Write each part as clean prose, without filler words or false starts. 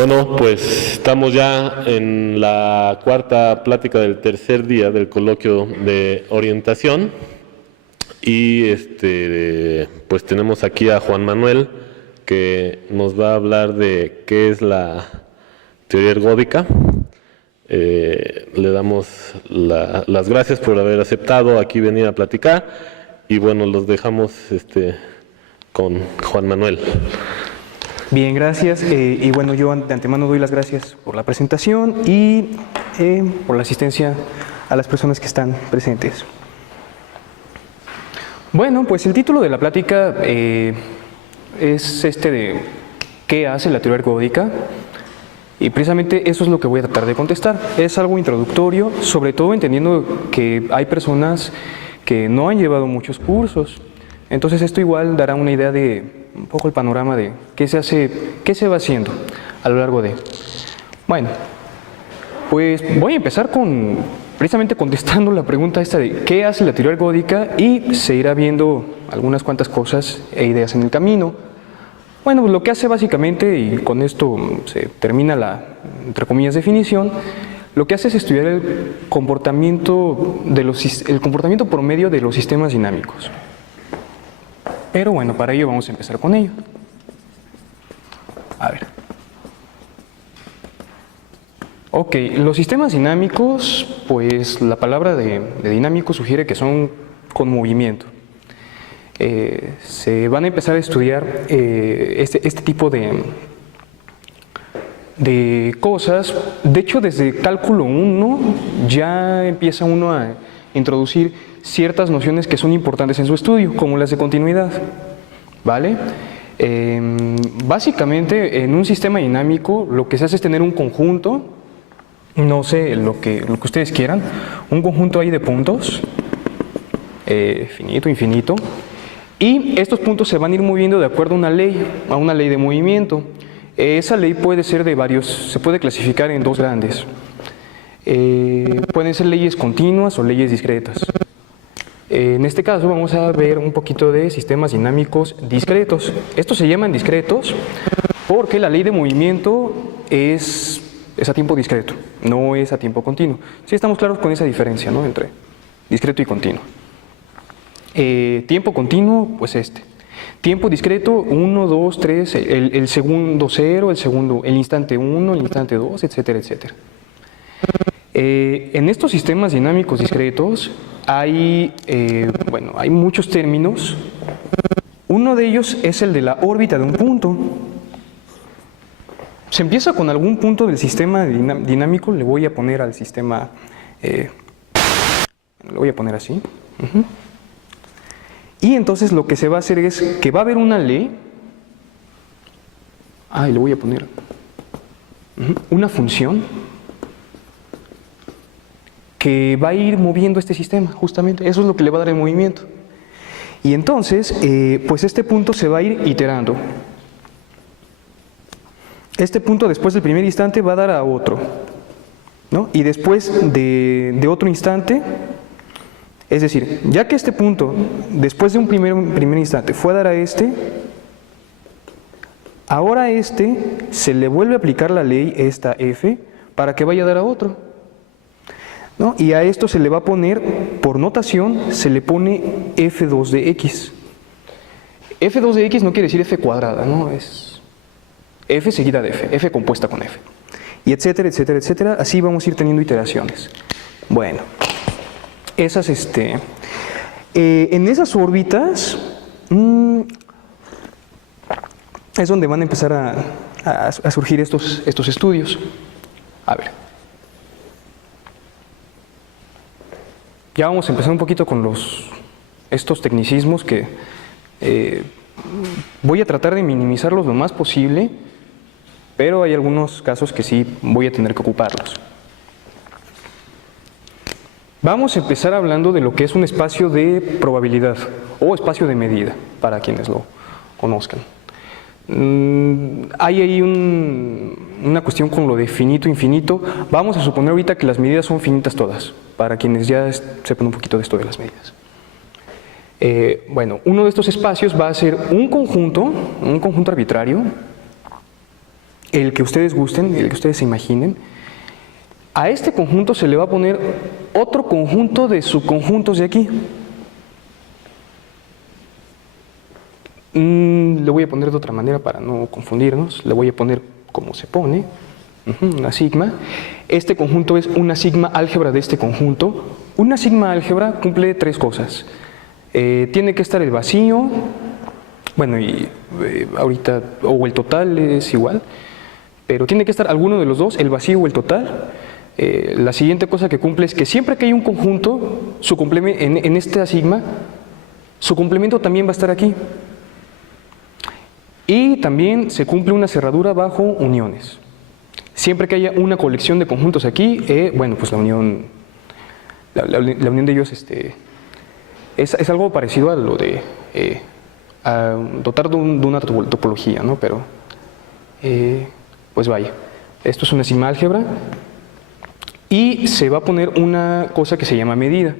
Bueno, pues estamos ya en la cuarta plática del tercer día del coloquio de orientación y pues tenemos aquí a Juan Manuel que nos va a hablar de qué es la teoría ergódica. Le damos las gracias por haber aceptado aquí venir a platicar y bueno, los dejamos con Juan Manuel. Bien, gracias. Y bueno, yo de antemano doy las gracias por la presentación y por la asistencia a las personas que están presentes. Bueno, pues el título de la plática es de ¿qué hace la teoría ergódica? Y precisamente eso es lo que voy a tratar de contestar. Es algo introductorio, sobre todo entendiendo que hay personas que no han llevado muchos cursos. Entonces esto igual dará una idea de un poco el panorama de qué se hace, qué se va haciendo a lo largo de... Bueno, pues voy a empezar precisamente contestando la pregunta esta de qué hace la teoría ergódica y se irá viendo algunas cuantas cosas e ideas en el camino. Bueno, pues lo que hace básicamente, y con esto se termina la, entre comillas, definición, lo que hace es estudiar el comportamiento promedio de los sistemas dinámicos. Pero bueno, para ello vamos a empezar con ello. A ver. Ok, los sistemas dinámicos, pues la palabra de dinámico sugiere que son con movimiento. Se van a empezar a estudiar este tipo de cosas. De hecho, desde cálculo 1 ya empieza uno a introducir ciertas nociones que son importantes en su estudio, como las de continuidad, ¿vale? Básicamente, en un sistema dinámico, lo que se hace es tener un conjunto, no sé, lo que ustedes quieran, un conjunto ahí de puntos, finito, infinito, y estos puntos se van a ir moviendo de acuerdo a una ley de movimiento. Esa ley puede ser de varios, se puede clasificar en dos grandes. Pueden ser leyes continuas o leyes discretas. En este caso vamos a ver un poquito de sistemas dinámicos discretos. Estos se llaman discretos porque la ley de movimiento es a tiempo discreto, no es a tiempo continuo. Sí estamos claros con esa diferencia, ¿no?, entre discreto y continuo. Tiempo continuo, pues Tiempo discreto, 1, 2, 3, el segundo 0, el instante 1, el instante 2, etcétera, etcétera. En estos sistemas dinámicos discretos hay muchos términos. Uno de ellos es el de la órbita de un punto. Se empieza con algún punto del sistema dinámico, le voy a poner al sistema, le voy a poner así. Y entonces lo que se va a hacer es que va a haber una ley, y le voy a poner una función que va a ir moviendo este sistema, justamente. Eso es lo que le va a dar el movimiento. Y entonces, pues este punto se va a ir iterando. Este punto después del primer instante va a dar a otro, ¿no? Y después de otro instante, es decir, ya que este punto, después de un primer instante, fue a dar a ahora a se le vuelve a aplicar la ley, esta f, para que vaya a dar a otro, ¿no? Y a esto se le va a poner, por notación, se le pone f2 de x. f2 de x no quiere decir f cuadrada, ¿no? Es f seguida de f compuesta con f. Y etcétera, etcétera, etcétera. Así vamos a ir teniendo iteraciones. Bueno, esas, en esas órbitas es donde van a empezar a surgir estos estudios. A ver. Ya vamos a empezar un poquito con estos tecnicismos que voy a tratar de minimizarlos lo más posible, pero hay algunos casos que sí voy a tener que ocuparlos. Vamos a empezar hablando de lo que es un espacio de probabilidad o espacio de medida, para quienes lo conozcan. Hay ahí una cuestión con lo de finito, infinito. Vamos a suponer ahorita que las medidas son finitas todas, para quienes ya sepan un poquito de esto de las medidas. Uno de estos espacios va a ser un conjunto arbitrario, el que ustedes gusten, el que ustedes se imaginen. A este conjunto se le va a poner otro conjunto de subconjuntos de aquí. Le voy a poner de otra manera para no confundirnos. Le voy a poner como se pone, una sigma. Este conjunto es una sigma álgebra de este conjunto. Una sigma álgebra cumple tres cosas. Tiene que estar el vacío, bueno, y ahorita, o el total es igual, pero tiene que estar alguno de los dos, el vacío o el total. La siguiente cosa que cumple es que siempre que hay un conjunto, su complemento, en esta sigma, su complemento también va a estar aquí. Y también se cumple una cerradura bajo uniones. Siempre que haya una colección de conjuntos aquí, bueno, pues la unión de ellos es algo parecido a lo de a dotar de una topología, ¿no? Pero, pues vaya, esto es una sigma álgebra y se va a poner una cosa que se llama medida.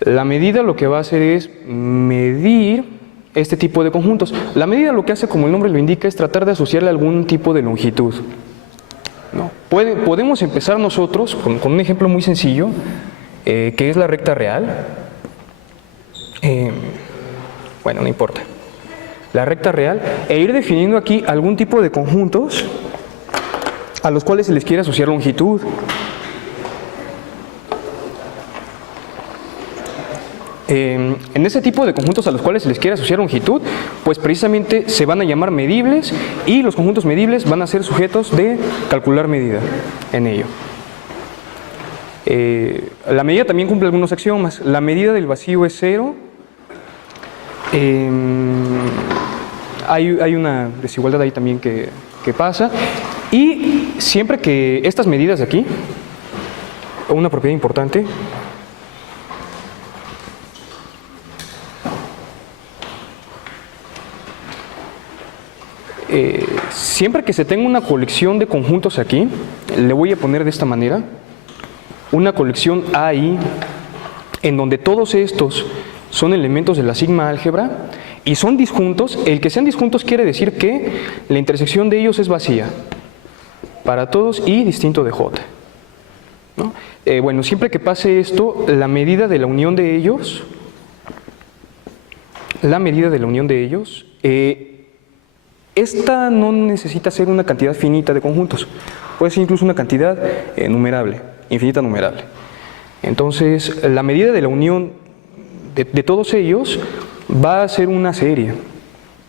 La medida lo que va a hacer es medir este tipo de conjuntos. La medida lo que hace, como el nombre lo indica, es tratar de asociarle algún tipo de longitud, ¿no? Podemos empezar nosotros con un ejemplo muy sencillo, que es la recta real. Bueno, no importa. La recta real, e ir definiendo aquí algún tipo de conjuntos a los cuales se les quiere asociar longitud. En ese tipo de conjuntos a los cuales se les quiere asociar longitud, pues precisamente se van a llamar medibles, y los conjuntos medibles van a ser sujetos de calcular medida en ello. La medida también cumple algunos axiomas. La medida del vacío es 0. Hay una desigualdad ahí también que pasa. Y siempre que estas medidas de aquí, una propiedad importante, siempre que se tenga una colección de conjuntos aquí, le voy a poner de esta manera, una colección AI, en donde todos estos son elementos de la sigma álgebra y son disjuntos. El que sean disjuntos quiere decir que la intersección de ellos es vacía para todos y distinto de J, ¿no? Bueno, siempre que pase esto, la medida de la unión de ellos, esta no necesita ser una cantidad finita de conjuntos, puede ser incluso una cantidad numerable, infinita numerable. Entonces, la medida de la unión de todos ellos va a ser una serie.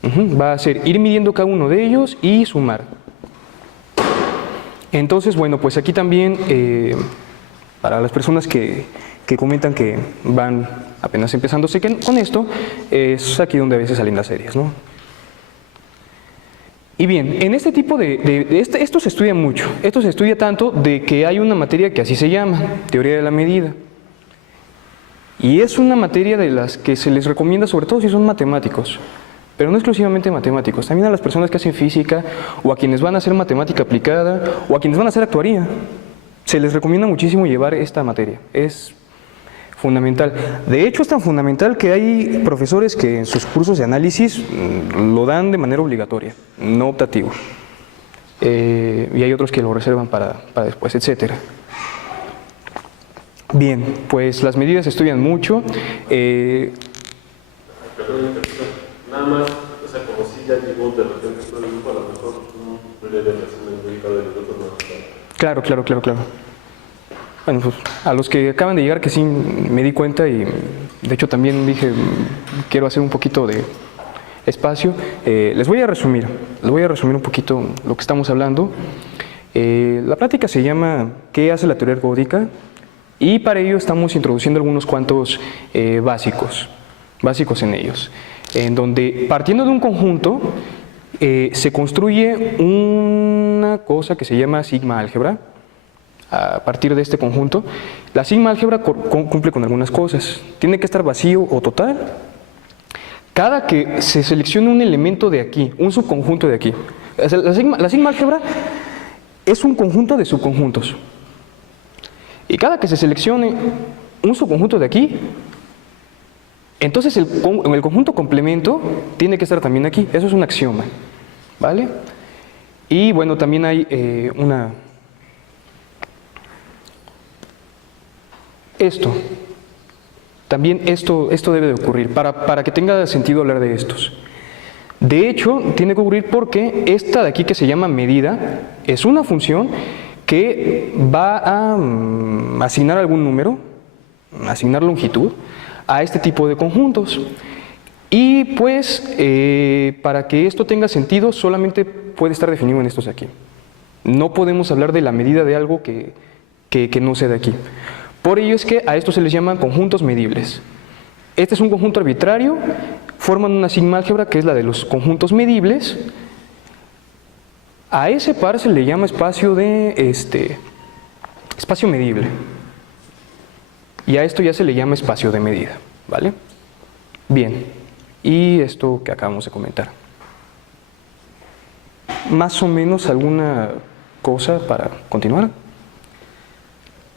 Va a ser ir midiendo cada uno de ellos y sumar. Entonces, bueno, pues aquí también, para las personas que comentan que van apenas empezándose con esto, es aquí donde a veces salen las series, ¿no? Y bien, en este tipo esto se estudia mucho. Esto se estudia tanto de que hay una materia que así se llama, teoría de la medida. Y es una materia de las que se les recomienda, sobre todo si son matemáticos, pero no exclusivamente matemáticos, también a las personas que hacen física, o a quienes van a hacer matemática aplicada, o a quienes van a hacer actuaría. Se les recomienda muchísimo llevar esta materia, es fundamental. De hecho, es tan fundamental que hay profesores que en sus cursos de análisis lo dan de manera obligatoria, no optativo. Y hay otros que lo reservan para después, etc. Bien, pues las medidas se estudian mucho. Nada más, o sea, como si ya llegó de repente todo el grupo, a lo mejor no le debe hacer dedicado de los otros. Claro. Bueno, pues a los que acaban de llegar, que sí me di cuenta, y de hecho también dije, quiero hacer un poquito de espacio, les voy a resumir un poquito lo que estamos hablando. La plática se llama ¿qué hace la teoría ergódica? Y para ello estamos introduciendo algunos cuantos básicos en ellos, en donde partiendo de un conjunto se construye una cosa que se llama sigma álgebra. A partir de este conjunto, la sigma álgebra cumple con algunas cosas. Tiene que estar vacío o total. Cada que se seleccione un elemento de aquí, un subconjunto de aquí. La sigma álgebra es un conjunto de subconjuntos. Y cada que se seleccione un subconjunto de aquí, entonces el conjunto complemento tiene que estar también aquí. Eso es un axioma, ¿vale? Y bueno, también hay también esto debe de ocurrir para que tenga sentido hablar de estos. De hecho, tiene que ocurrir porque esta de aquí que se llama medida es una función que va a asignar algún número, asignar longitud a este tipo de conjuntos. Y pues, para que esto tenga sentido, solamente puede estar definido en estos de aquí. No podemos hablar de la medida de algo que no sea de aquí. Por ello es que a estos se les llaman conjuntos medibles. Este es un conjunto arbitrario, forman una sigma álgebra que es la de los conjuntos medibles. A ese par se le llama espacio medible. Y a esto ya se le llama espacio de medida, ¿vale? Bien, y esto que acabamos de comentar. ¿Más o menos alguna cosa para continuar?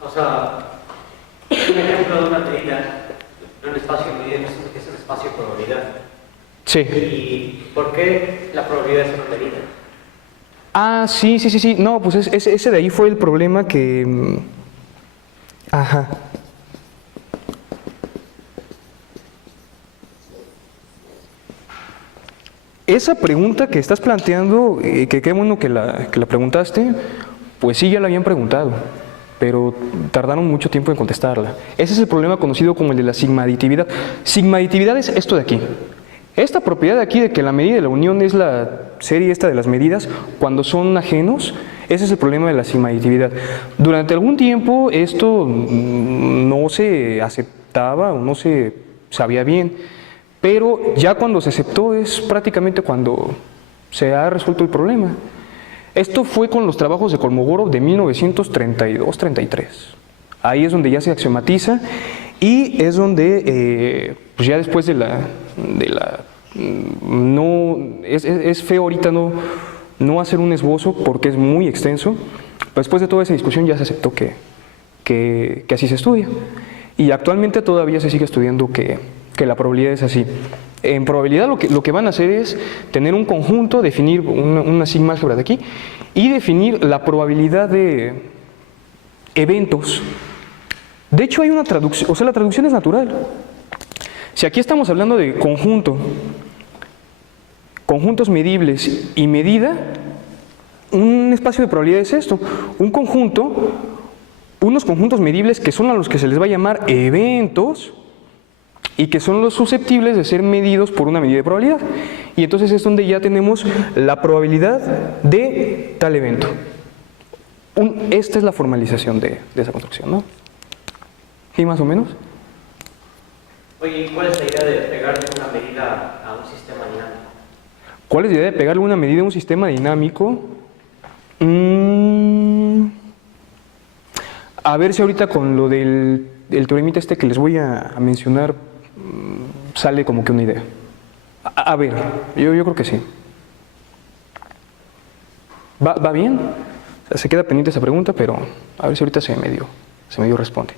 O sea, un ejemplo de una medida, un espacio de medida es un espacio de probabilidad. Sí. ¿Y por qué la probabilidad es una medida? Ah, sí. No, pues ese de ahí fue el problema que... Ajá. Esa pregunta que estás planteando, que qué bueno que la preguntaste, pues sí, ya la habían preguntado, pero tardaron mucho tiempo en contestarla. Ese es el problema conocido como el de la sigma aditividad. Sigma aditividad es esto de aquí. Esta propiedad de aquí de que la medida de la unión es la serie esta de las medidas cuando son ajenos, ese es el problema de la sigma aditividad. Durante algún tiempo esto no se aceptaba o no se sabía bien, pero ya cuando se aceptó es prácticamente cuando se ha resuelto el problema. Esto fue con los trabajos de Kolmogorov de 1932-33. Ahí es donde ya se axiomatiza y es donde pues ya después no es feo ahorita no hacer un esbozo porque es muy extenso. Pero después de toda esa discusión ya se aceptó que así se estudia. Y actualmente todavía se sigue estudiando que la probabilidad es así. En probabilidad lo que van a hacer es tener un conjunto, definir una sigma álgebra de aquí y definir la probabilidad de eventos. De hecho hay una traducción, o sea, la traducción es natural. Si aquí estamos hablando de conjuntos medibles y medida, un espacio de probabilidad es esto, unos conjuntos medibles que son a los que se les va a llamar eventos y que son los susceptibles de ser medidos por una medida de probabilidad. Y entonces es donde ya tenemos la probabilidad de tal evento. Esta es la formalización de esa construcción, ¿no? ¿Sí, más o menos? Oye, ¿cuál es la idea de pegarle una medida a un sistema dinámico? ¿Cuál es la idea de pegarle una medida a un sistema dinámico? A ver si ahorita con lo del teoremita que les voy a mencionar sale como que una idea. A ver, yo creo que sí. ¿Va bien? O sea, se queda pendiente esa pregunta, pero a ver si ahorita se medio responde.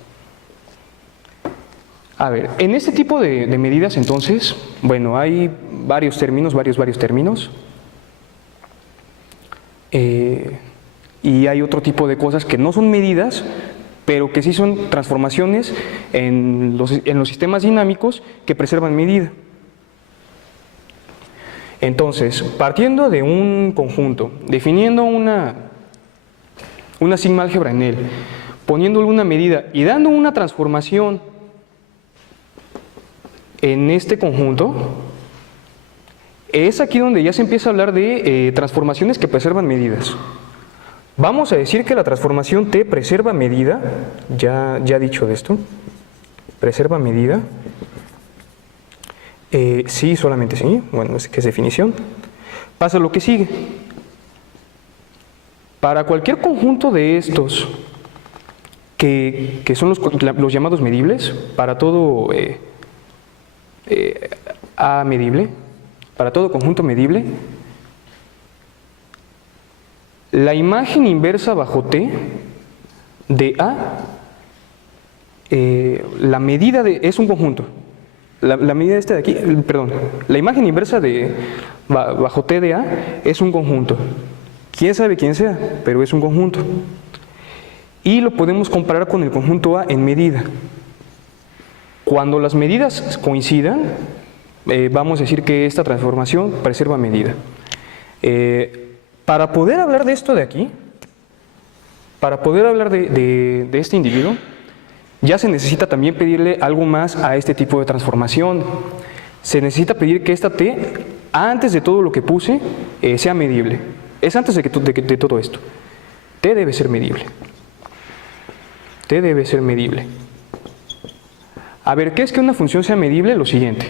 A ver, en este tipo de medidas entonces, bueno, hay varios términos. Y hay otro tipo de cosas que no son medidas, pero que sí son transformaciones en los sistemas dinámicos que preservan medida. Entonces, partiendo de un conjunto, definiendo una sigma álgebra en él, poniéndole una medida y dando una transformación en este conjunto, es aquí donde ya se empieza a hablar de transformaciones que preservan medidas. Vamos a decir que la transformación T preserva medida, ya dicho de esto, preserva medida, sí, solamente sí, bueno, es que es definición. Pasa lo que sigue. Para cualquier conjunto de estos, que son los llamados medibles, para todo A medible, para todo conjunto medible, la imagen inversa bajo T de A, la medida es un conjunto. La medida de aquí, perdón, la imagen inversa bajo T de A es un conjunto. quién sabe quién sea, pero es un conjunto. Y lo podemos comparar con el conjunto A en medida. Cuando las medidas coincidan, vamos a decir que esta transformación preserva medida. Para poder hablar de esto de aquí, para poder hablar de este individuo, ya se necesita también pedirle algo más a este tipo de transformación. Se necesita pedir que esta T, antes de todo lo que puse, sea medible. Es antes de todo esto. T debe ser medible. T debe ser medible. A ver, ¿qué es que una función sea medible? Lo siguiente.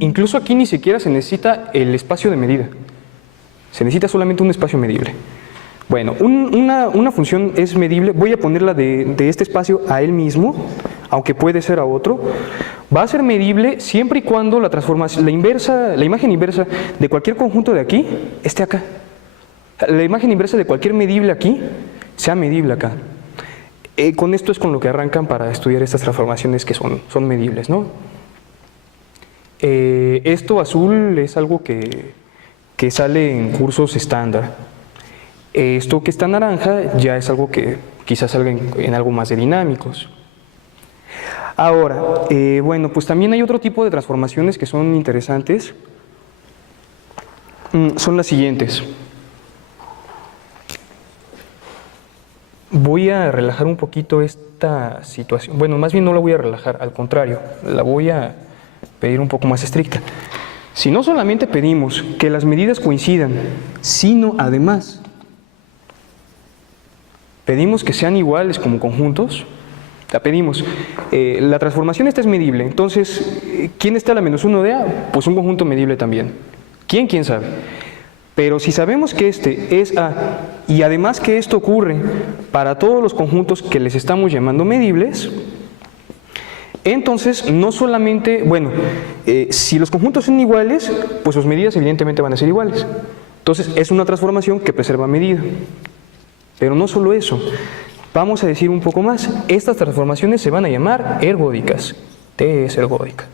Incluso aquí ni siquiera se necesita el espacio de medida. Se necesita solamente un espacio medible. Bueno, una función es medible. Voy a ponerla de este espacio a él mismo, aunque puede ser a otro. Va a ser medible siempre y cuando la transformación, la imagen inversa de cualquier conjunto de aquí esté acá. La imagen inversa de cualquier medible aquí sea medible acá. Con esto es con lo que arrancan para estudiar estas transformaciones que son medibles, ¿no? Esto azul es algo que sale en cursos estándar. Esto que está naranja ya es algo que quizás salga en algo más de dinámicos. Ahora, bueno, pues también hay otro tipo de transformaciones que son interesantes. Son las siguientes. Voy a relajar un poquito esta situación. Bueno, más bien no la voy a relajar, al contrario, la voy a pedir un poco más estricta. Si no solamente pedimos que las medidas coincidan, sino además pedimos que sean iguales como conjuntos, la pedimos, la transformación esta es medible, entonces, ¿quién está a la menos 1 de A? Pues un conjunto medible también. ¿Quién? ¿Quién sabe? Pero si sabemos que este es A, y además que esto ocurre para todos los conjuntos que les estamos llamando medibles, entonces no solamente, bueno, si los conjuntos son iguales, pues sus medidas evidentemente van a ser iguales. Entonces es una transformación que preserva medida. Pero no solo eso, vamos a decir un poco más. Estas transformaciones se van a llamar ergódicas. T es ergódica.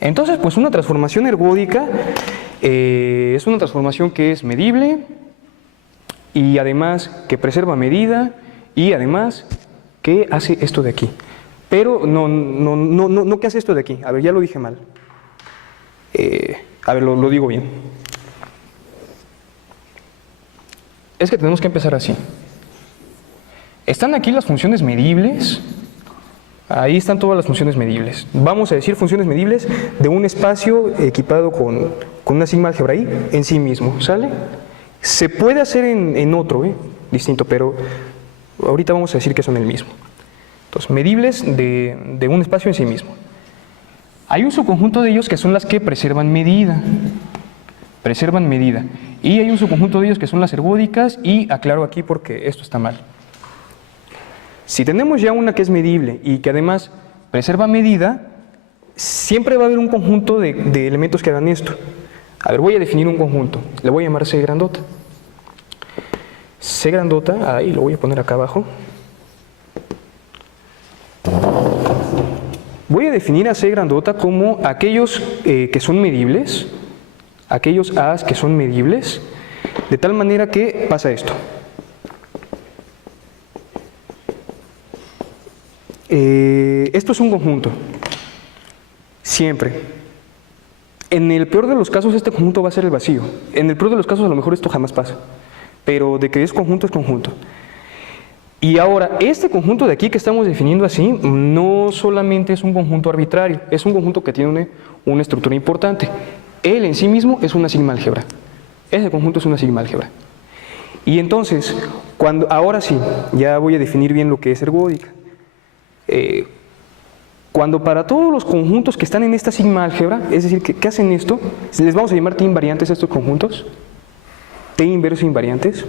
Entonces, pues una transformación ergódica es una transformación que es medible y además que preserva medida y además que hace esto de aquí. Pero no que hace esto de aquí. A ver, ya lo dije mal. A ver, lo digo bien. Es que tenemos que empezar así. Están aquí las funciones medibles. Ahí están todas las funciones medibles. Vamos a decir funciones medibles de un espacio equipado con una sigma álgebra I en sí mismo, ¿sale? Se puede hacer en otro, distinto, pero ahorita vamos a decir que son el mismo. Entonces, medibles de un espacio en sí mismo. Hay un subconjunto de ellos que son las que preservan medida. Preservan medida. Y hay un subconjunto de ellos que son las ergódicas y aclaro aquí porque esto está mal. Si tenemos ya una que es medible y que además preserva medida, siempre va a haber un conjunto de elementos que hagan esto. A ver, voy a definir un conjunto. Le voy a llamar C grandota. C grandota, ahí lo voy a poner acá abajo. Voy a definir a C grandota como aquellos que son medibles, aquellos A's que son medibles, de tal manera que pasa esto. Esto es un conjunto, siempre. En el peor de los casos este conjunto va a ser el vacío. En el peor de los casos a lo mejor esto jamás pasa, pero de que es conjunto es conjunto. Y ahora, este conjunto de aquí que estamos definiendo así, no solamente es un conjunto arbitrario, es un conjunto que tiene una estructura importante. Él en sí mismo es una sigma álgebra. Ese conjunto es una sigma álgebra. Y entonces, ahora sí, ya voy a definir bien lo que es ergódica. Cuando para todos los conjuntos que están en esta sigma álgebra, es decir, que hacen esto, les vamos a llamar T invariantes a estos conjuntos, T inverso invariantes.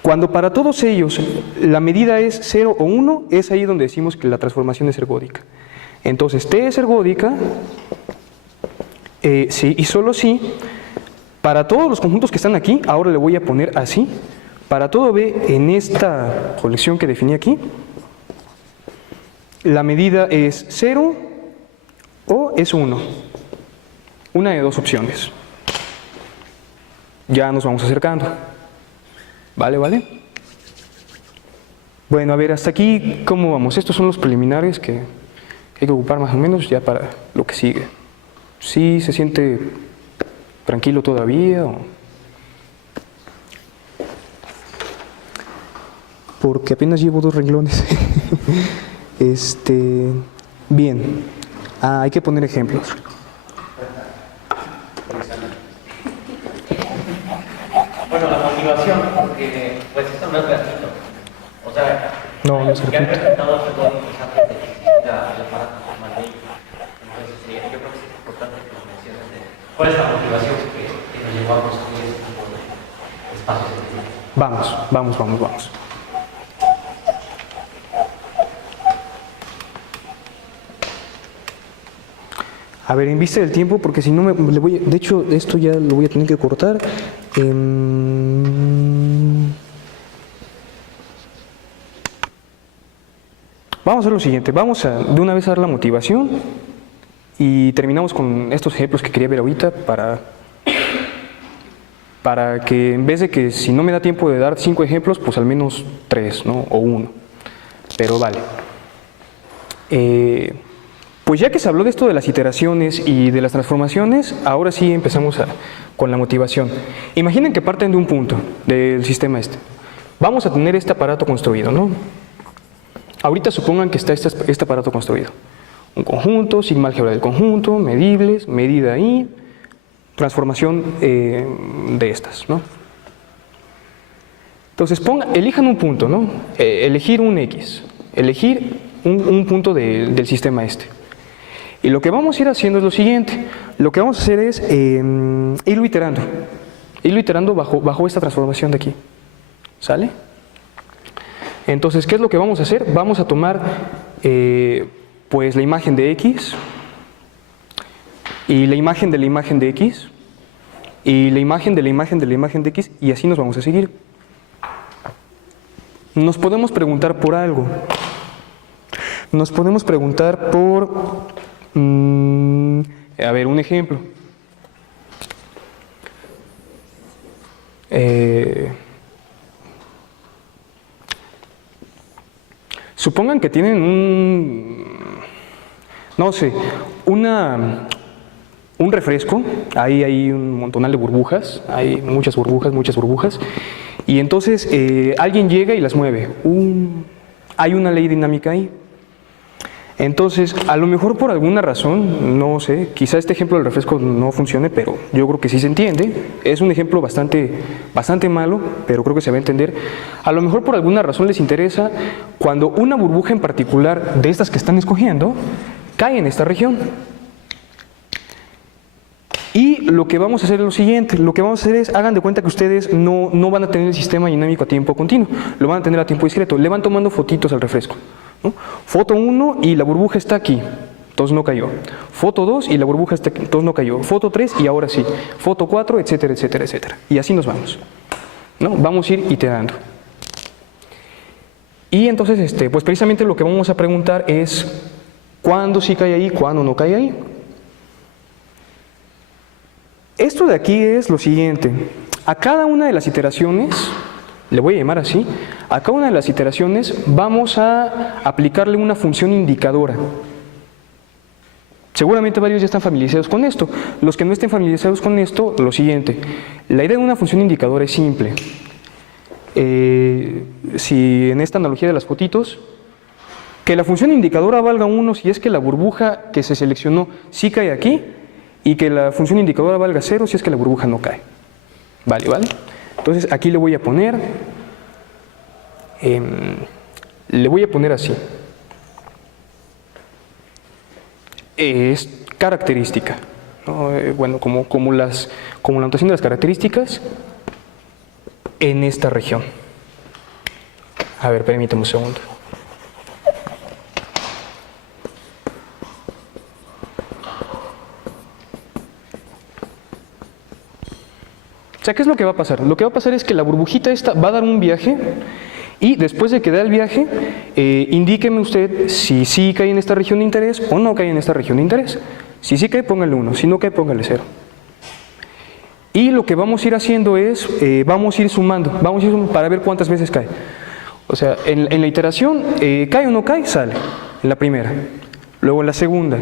Cuando para todos ellos la medida es 0 o 1, es ahí donde decimos que la transformación es ergódica. Entonces T es ergódica, sí y solo sí. Para todos los conjuntos que están aquí, ahora le voy a poner así. Para todo B en esta colección que definí aquí, la medida es 0 o es 1. Una de dos opciones. Ya nos vamos acercando. ¿Vale, vale? Bueno, a ver, hasta aquí, ¿cómo vamos? Estos son los preliminares que hay que ocupar más o menos ya para lo que sigue. ¿Sí se siente tranquilo todavía? Porque apenas llevo 2 renglones. Bien. Hay que poner ejemplos. Bueno, la motivación, porque pues esto no es gratuito. O sea, No es ya han gratuito. presentado algoritmos antes de que exista el aparato formal de ello. Entonces, yo creo que es importante que lo menciones de cuál es la motivación que nos llevó a construir este tipo de espacios de tiempo. Vamos. A ver, en vista del tiempo, porque si no de hecho, esto ya lo voy a tener que cortar. Vamos a hacer lo siguiente, vamos a de una vez a dar la motivación y terminamos con estos ejemplos que quería ver ahorita para que en vez de que si no me da tiempo de dar 5 ejemplos, pues al menos 3, ¿no? O 1. Pero vale. Pues ya que se habló de esto de las iteraciones y de las transformaciones, ahora sí empezamos con la motivación. Imaginen que parten de un punto del sistema este. Vamos a tener este aparato construido, ¿no? Ahorita supongan que está este aparato construido. Un conjunto, sigma álgebra del conjunto, medibles, medida I, transformación de estas, ¿no? Entonces elijan un punto, ¿no? Elegir un X, elegir un punto del sistema este. Y lo que vamos a ir haciendo es lo siguiente. Lo que vamos a hacer es irlo iterando bajo esta transformación de aquí. ¿Sale? Entonces, ¿qué es lo que vamos a hacer? Vamos a tomar pues la imagen de X y la imagen de la imagen de X y la imagen de la imagen de la imagen de X y así nos vamos a seguir. Nos podemos preguntar por algo. Nos podemos preguntar por... a ver, un ejemplo. Supongan que tienen no sé, un refresco, ahí hay un montonal de burbujas, hay muchas burbujas, y entonces alguien llega y las mueve. Hay una ley dinámica ahí. Entonces, a lo mejor por alguna razón, no sé, quizá este ejemplo del refresco no funcione, pero yo creo que sí se entiende. Es un ejemplo bastante malo, pero creo que se va a entender. A lo mejor por alguna razón les interesa cuando una burbuja en particular de estas que están escogiendo cae en esta región. Y lo que vamos a hacer es lo siguiente, lo que vamos a hacer es, hagan de cuenta que ustedes no van a tener el sistema dinámico a tiempo continuo, lo van a tener a tiempo discreto, le van tomando fotitos al refresco, ¿no? Foto 1 y la burbuja está aquí, entonces no cayó. Foto 2 y la burbuja está aquí, entonces no cayó. Foto 3 y ahora sí. Foto 4, etcétera, etcétera, etcétera. Y así nos vamos, ¿no? Vamos a ir iterando. Y entonces, pues precisamente lo que vamos a preguntar es, ¿cuándo sí cae ahí, cuándo no cae ahí? Esto de aquí es lo siguiente. A cada una de las iteraciones, le voy a llamar así, a cada una de las iteraciones vamos a aplicarle una función indicadora. Seguramente varios ya están familiarizados con esto. Los que no estén familiarizados con esto, lo siguiente. La idea de una función indicadora es simple. Si en esta analogía de las fotitos, que la función indicadora valga 1 si es que la burbuja que se seleccionó sí cae aquí, y que la función indicadora valga 0 si es que la burbuja no cae. ¿Vale? Entonces aquí le voy a poner así. Es característica, ¿no? Bueno, como la notación de las características en esta región. A ver, permítame un segundo. O sea, ¿qué es lo que va a pasar? Lo que va a pasar es que la burbujita esta va a dar un viaje Y después de que da el viaje, indíqueme usted si sí cae en esta región de interés o no cae en esta región de interés. Si sí cae, póngale 1, si no cae, póngale 0. Y lo que vamos a ir haciendo es, vamos a ir sumando para ver cuántas veces cae. O sea, en la iteración, cae o no cae, sale, en la primera. Luego en la segunda.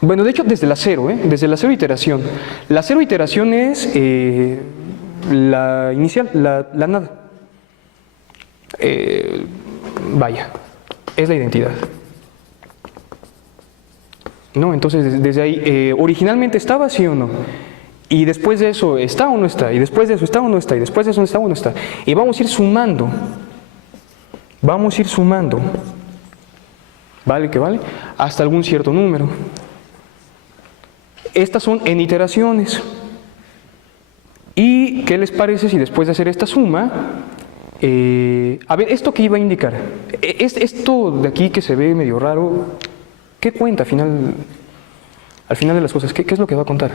Bueno, de hecho desde la 0, desde la 0 iteración. La 0 iteración es la inicial, la nada. Vaya, es la identidad. ¿No? Entonces desde ahí, originalmente estaba, sí o no. Y después de eso está o no está, y después de eso está o no está, y después de eso está o no está. Y vamos a ir sumando. Vamos a ir sumando. ¿Vale que vale? Hasta algún cierto número. Estas son en iteraciones. ¿Y qué les parece si después de hacer esta suma, a ver, ¿esto qué iba a indicar? Esto de aquí que se ve medio raro, ¿qué cuenta al final de las cosas? ¿Qué es lo que va a contar?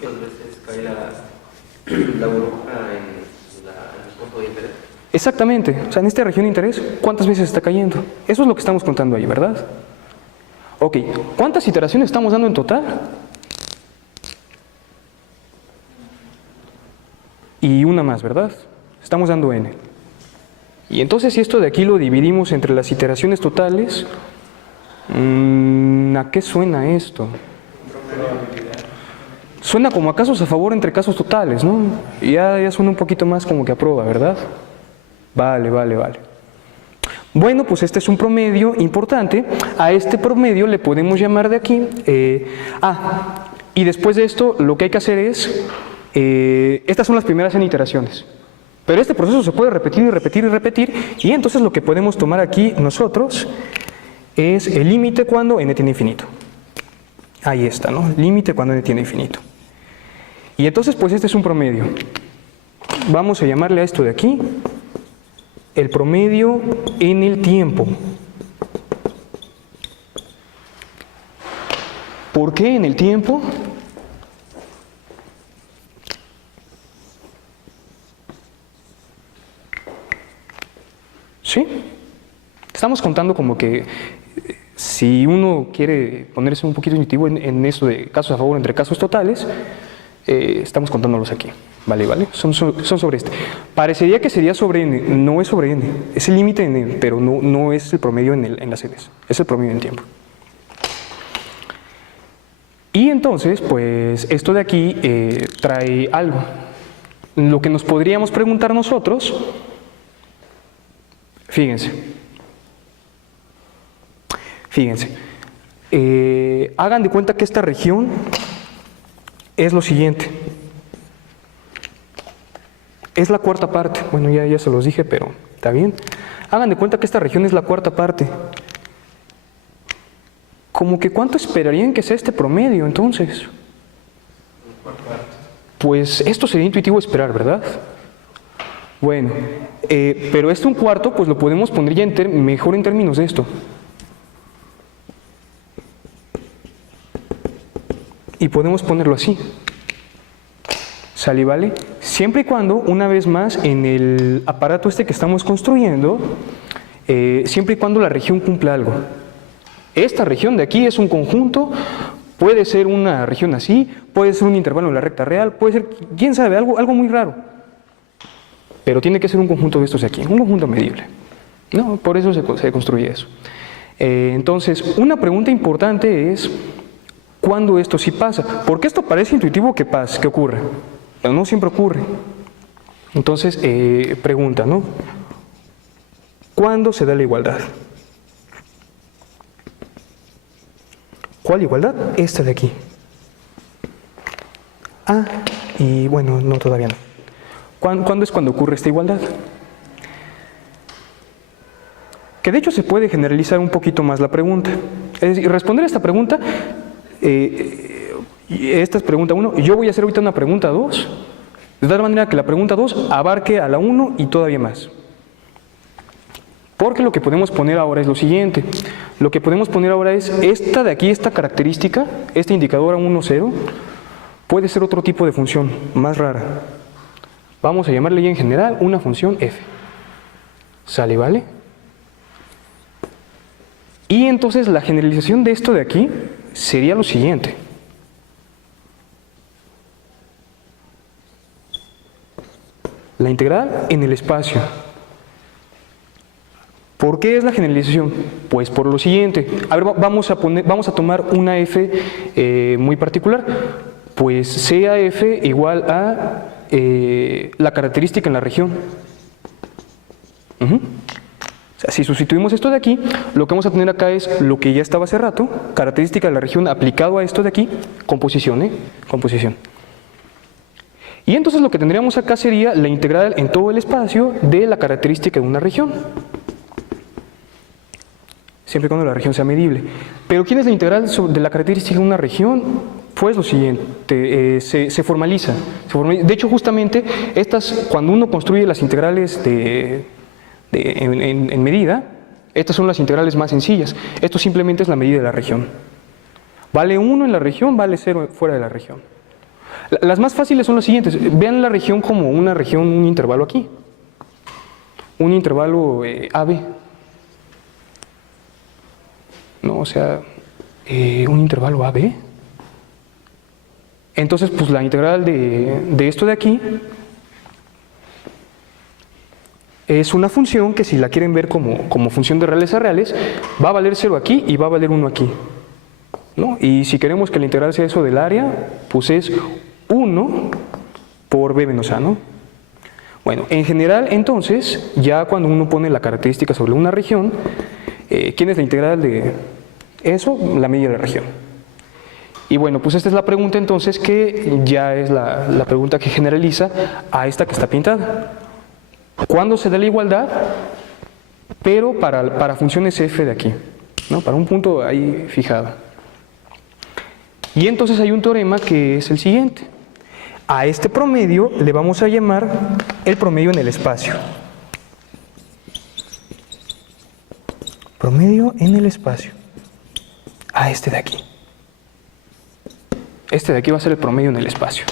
¿Cuántas veces cae la burbuja en el punto de interés? Exactamente, o sea, en esta región de interés, ¿cuántas veces está cayendo? Eso es lo que estamos contando ahí, ¿verdad? Ok, ¿cuántas iteraciones estamos dando en total? Y una más, ¿verdad? Estamos dando n. Y entonces si esto de aquí lo dividimos entre las iteraciones totales, ¿a qué suena esto? Suena como a casos a favor entre casos totales, ¿no? Y ya suena un poquito más como que a prueba, ¿verdad? Vale. Bueno, pues este es un promedio importante. A este promedio le podemos llamar de aquí. Y después de esto lo que hay que hacer es, estas son las primeras n iteraciones. Pero este proceso se puede repetir y repetir y repetir. Y entonces lo que podemos tomar aquí nosotros es el límite cuando n tiene infinito. Ahí está, ¿no? Límite cuando n tiene infinito. Y entonces pues este es un promedio. Vamos a llamarle a esto de aquí el promedio en el tiempo. ¿Por qué en el tiempo? ¿Sí? Estamos contando como que si uno quiere ponerse un poquito intuitivo en eso de casos a favor entre casos totales, estamos contándolos aquí. Vale. Son sobre este. Parecería que sería sobre n, no es sobre n. Es el límite en n, pero no es el promedio en las n's. Es el promedio en tiempo. Y entonces, pues, esto de aquí trae algo. Lo que nos podríamos preguntar nosotros, fíjense, hagan de cuenta que esta región es lo siguiente. Es la cuarta parte. Bueno, ya se los dije, pero está bien. Hagan de cuenta que esta región es la cuarta parte. ¿Cómo que cuánto esperarían que sea este promedio entonces? Pues esto sería intuitivo esperar, ¿verdad? Bueno, pero un cuarto pues lo podemos poner ya mejor en términos de esto. Y podemos ponerlo así. ¿Sale y vale? Siempre y cuando, una vez más, en el aparato este que estamos construyendo, siempre y cuando la región cumpla algo. Esta región de aquí es un conjunto, puede ser una región así, puede ser un intervalo en la recta real, puede ser, quién sabe, algo muy raro. Pero tiene que ser un conjunto de estos de aquí, un conjunto medible. No, por eso se construye eso. Entonces, una pregunta importante es, ¿cuándo esto sí pasa? Porque esto parece intuitivo que pasa, que ocurre, pero no siempre ocurre. Entonces, pregunta, ¿no? ¿Cuándo se da la igualdad? ¿Cuál igualdad? Esta de aquí. Y bueno, no, todavía no. ¿Cuándo es cuando ocurre esta igualdad? Que de hecho se puede generalizar un poquito más la pregunta. Es decir, responder a esta pregunta, esta es pregunta 1, y yo voy a hacer ahorita una pregunta 2, de tal manera que la pregunta 2 abarque a la 1 y todavía más. Porque lo que podemos poner ahora es lo siguiente. Lo que podemos poner ahora es esta de aquí, esta característica, esta indicadora 1, 0, puede ser otro tipo de función, más rara. Vamos a llamarle ya en general una función f. ¿Sale, vale? Y entonces la generalización de esto de aquí sería lo siguiente. La integral en el espacio. ¿Por qué es la generalización? Pues por lo siguiente. A ver, vamos a tomar una f muy particular. Pues sea f igual a la característica en la región. O sea, si sustituimos esto de aquí, lo que vamos a tener acá es lo que ya estaba hace rato, característica de la región aplicado a esto de aquí, composición, composición. Y entonces lo que tendríamos acá sería la integral en todo el espacio de la característica de una región. Siempre y cuando la región sea medible. Pero ¿quién es la integral de la característica de una región? Pues lo siguiente, se formaliza. De hecho, justamente, cuando uno construye las integrales en medida, estas son las integrales más sencillas. Esto simplemente es la medida de la región. Vale 1 en la región, vale 0 fuera de la región. Las más fáciles son las siguientes. Vean la región como una región, un intervalo aquí. Un intervalo AB. No, o sea, un intervalo AB. Entonces, pues la integral de esto de aquí es una función que, si la quieren ver como función de reales a reales, va a valer 0 aquí y va a valer 1 aquí, ¿no? Y si queremos que la integral sea eso del área, pues es 1 por b menos a, ¿no? Bueno, en general, entonces, ya cuando uno pone la característica sobre una región, ¿quién es la integral de eso? La medida de la región. Y bueno, pues esta es la pregunta entonces, que ya es la pregunta que generaliza a esta que está pintada. ¿Cuándo se da la igualdad? Pero para funciones f de aquí, ¿no? Para un punto ahí fijado. Y entonces hay un teorema que es el siguiente. A este promedio le vamos a llamar el promedio en el espacio. Promedio en el espacio. A este de aquí. Este de aquí va a ser el promedio en el espacio.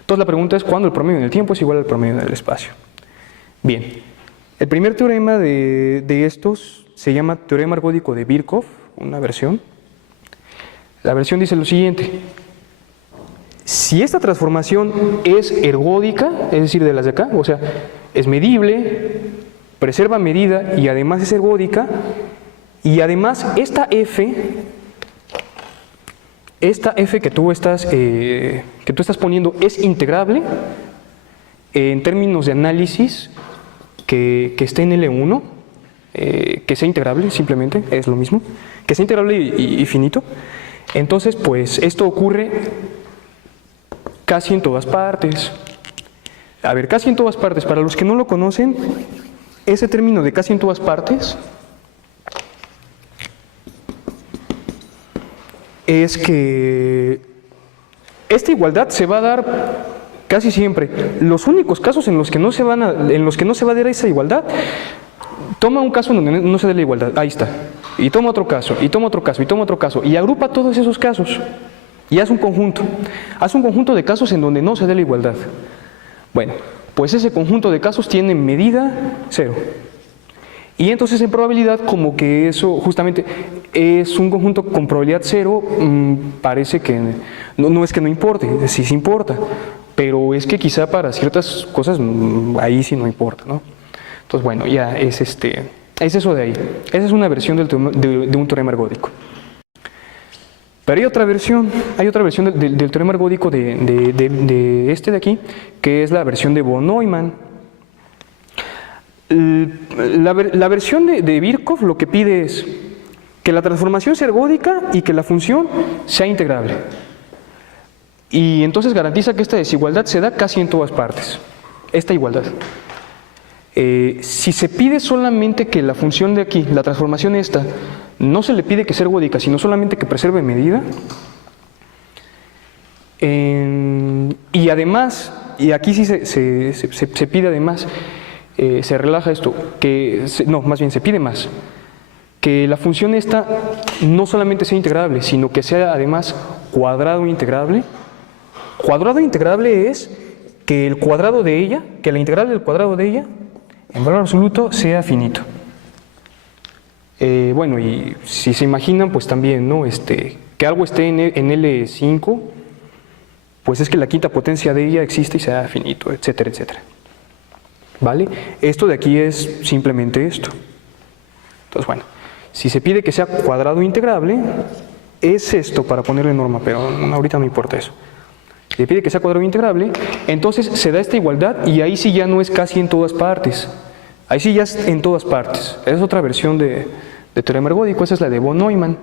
Entonces la pregunta es, ¿cuándo el promedio en el tiempo es igual al promedio en el espacio? Bien, el primer teorema de estos se llama teorema ergódico de Birkhoff, una versión. La versión dice lo siguiente: si esta transformación es ergódica, es decir, de las de acá, o sea, es medible, preserva medida y además es ergódica, y además esta f que tú estás poniendo es integrable en términos de análisis, que esté en L1, que sea integrable, simplemente, es lo mismo, que sea integrable y finito. Entonces, pues esto ocurre casi en todas partes. A ver, casi en todas partes, para los que no lo conocen, ese término de casi en todas partes es que esta igualdad se va a dar casi siempre. Los únicos casos en los que no se va a dar esa igualdad, toma un caso en donde no se dé la igualdad, ahí está, y toma otro caso, y toma otro caso, y toma otro caso, y agrupa todos esos casos, y haz un conjunto de casos en donde no se dé la igualdad. Bueno, pues ese conjunto de casos tiene medida 0. Y entonces en probabilidad, como que eso justamente es un conjunto con probabilidad 0, parece que no es que no importe, sí importa, pero es que quizá para ciertas cosas ahí sí no importa, ¿no? Entonces, bueno, ya es eso de ahí. Esa es una versión de un teorema ergódico. Pero hay otra versión del teorema ergódico de este de aquí, que es la versión de von Neumann. La versión de Birkhoff lo que pide es que la transformación sea ergódica y que la función sea integrable. Y entonces garantiza que esta desigualdad se da casi en todas partes, esta igualdad. Si se pide solamente que la función de aquí, la transformación esta, no se le pide que sea ergódica, sino solamente que preserve medida. Y además, y aquí sí se pide además, se relaja esto, más bien se pide más, que la función esta no solamente sea integrable, sino que sea además cuadrado integrable. Cuadrado integrable es que el cuadrado de ella, que la integral del cuadrado de ella en valor absoluto sea finito. Bueno, y si se imaginan, pues también, ¿no? Que algo esté en L5, pues es que la quinta potencia de ella existe y sea finito, etcétera, etcétera. ¿Vale? Esto de aquí es simplemente esto. Entonces, bueno, si se pide que sea cuadrado integrable, es esto para ponerle norma, pero ahorita no importa eso. Si se pide que sea cuadrado integrable, entonces se da esta igualdad y ahí sí ya no es casi en todas partes. Ahí sí ya es en todas partes. Esa es otra versión de teorema ergódico, esa es la de von Neumann.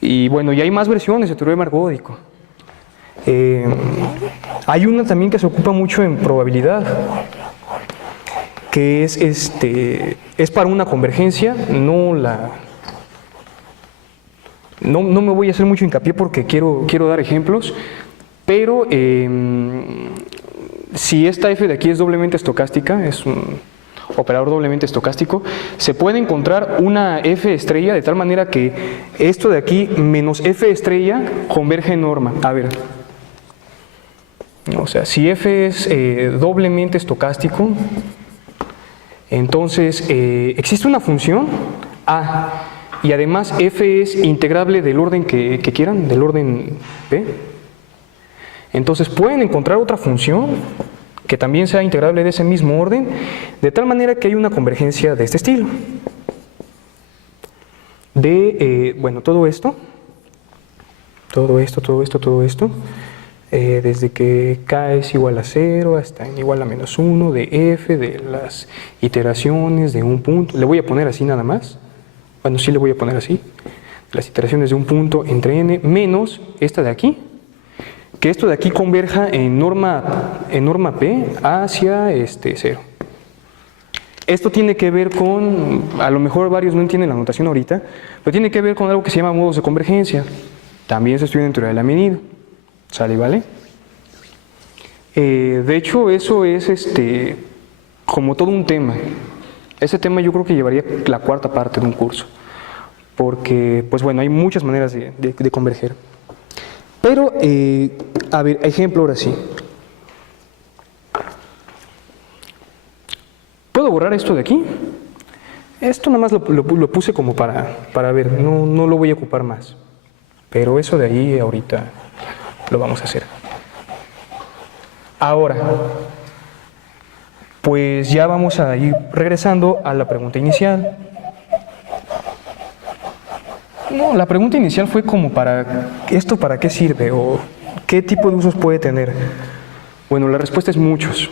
Y bueno, y hay más versiones de teorema ergódico. Hay una también que se ocupa mucho en probabilidad, que es para una convergencia, no me voy a hacer mucho hincapié porque quiero dar ejemplos, pero si esta f de aquí es doblemente estocástica, es un operador doblemente estocástico, se puede encontrar una f estrella de tal manera que esto de aquí menos f estrella converge en norma. A ver, o sea, si f es doblemente estocástico, entonces existe una función a, y además f es integrable del orden que quieran, del orden p. Entonces pueden encontrar otra función que también sea integrable de ese mismo orden, de tal manera que hay una convergencia de este estilo. Bueno, todo esto, desde que k es igual a 0 hasta n igual a menos 1 de f de las iteraciones de un punto, le voy a poner así nada más, bueno, sí le voy a poner así, las iteraciones de un punto entre n menos esta de aquí, que esto de aquí converja en norma p hacia 0. Esto tiene que ver con, a lo mejor varios no entienden la notación ahorita, pero tiene que ver con algo que se llama modos de convergencia. También se estudia en teoría de la medida. ¿Sale, vale? De hecho, eso es como todo un tema. Ese tema yo creo que llevaría la cuarta parte de un curso. Porque, pues bueno, hay muchas maneras de converger. Pero, a ver, ejemplo ahora sí. ¿Puedo borrar esto de aquí? Esto nada más lo puse como para ver, no lo voy a ocupar más. Pero eso de ahí ahorita lo vamos a hacer. Ahora, pues ya vamos a ir regresando a la pregunta inicial. No, la pregunta inicial fue como ¿esto para qué sirve? ¿O qué tipo de usos puede tener? Bueno, la respuesta es muchos.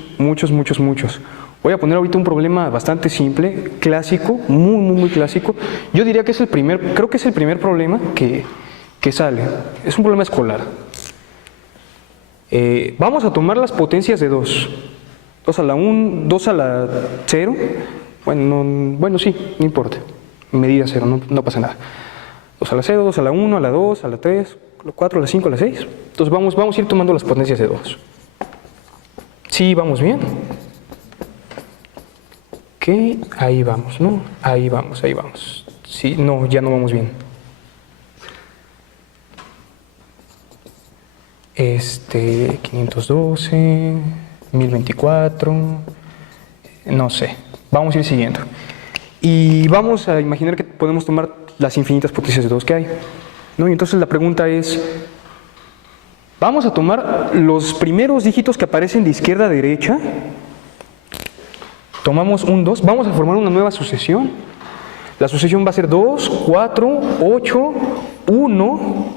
Voy a poner ahorita un problema bastante simple, clásico, muy clásico. Yo diría que creo que es el primer problema que sale. Es un problema escolar. Vamos a tomar las potencias de 2. 2 a la 1, 2 a la 0. Bueno, sí, no importa. Medida 0, no pasa nada. 2 a la 0, 2 a la 1, a la 2, a la 3, a la 4, a la 5, a la 6. Entonces vamos a ir tomando las potencias de 2. ¿Sí vamos bien? Ok, ahí vamos, ¿no? Ahí vamos. Sí, no, ya no vamos bien. 512, 1024, no sé. Vamos a ir siguiendo. Y vamos a imaginar que podemos tomar las infinitas potencias de 2 que hay, ¿no? Y entonces la pregunta es, vamos a tomar los primeros dígitos que aparecen de izquierda a derecha, tomamos un 2, vamos a formar una nueva sucesión. La sucesión va a ser 2, 4, 8, 1,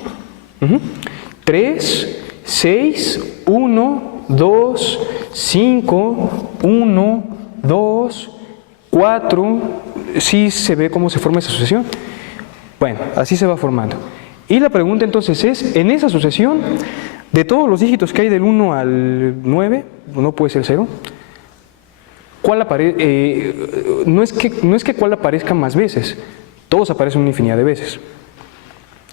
3, 6, 1, 2, 5, 1, 2, 4, sí se ve cómo se forma esa sucesión. Bueno, así se va formando. Y la pregunta entonces es, en esa sucesión, de todos los dígitos que hay del 1 al 9, no puede ser 0, no es que cuál aparezca más veces, todos aparecen una infinidad de veces.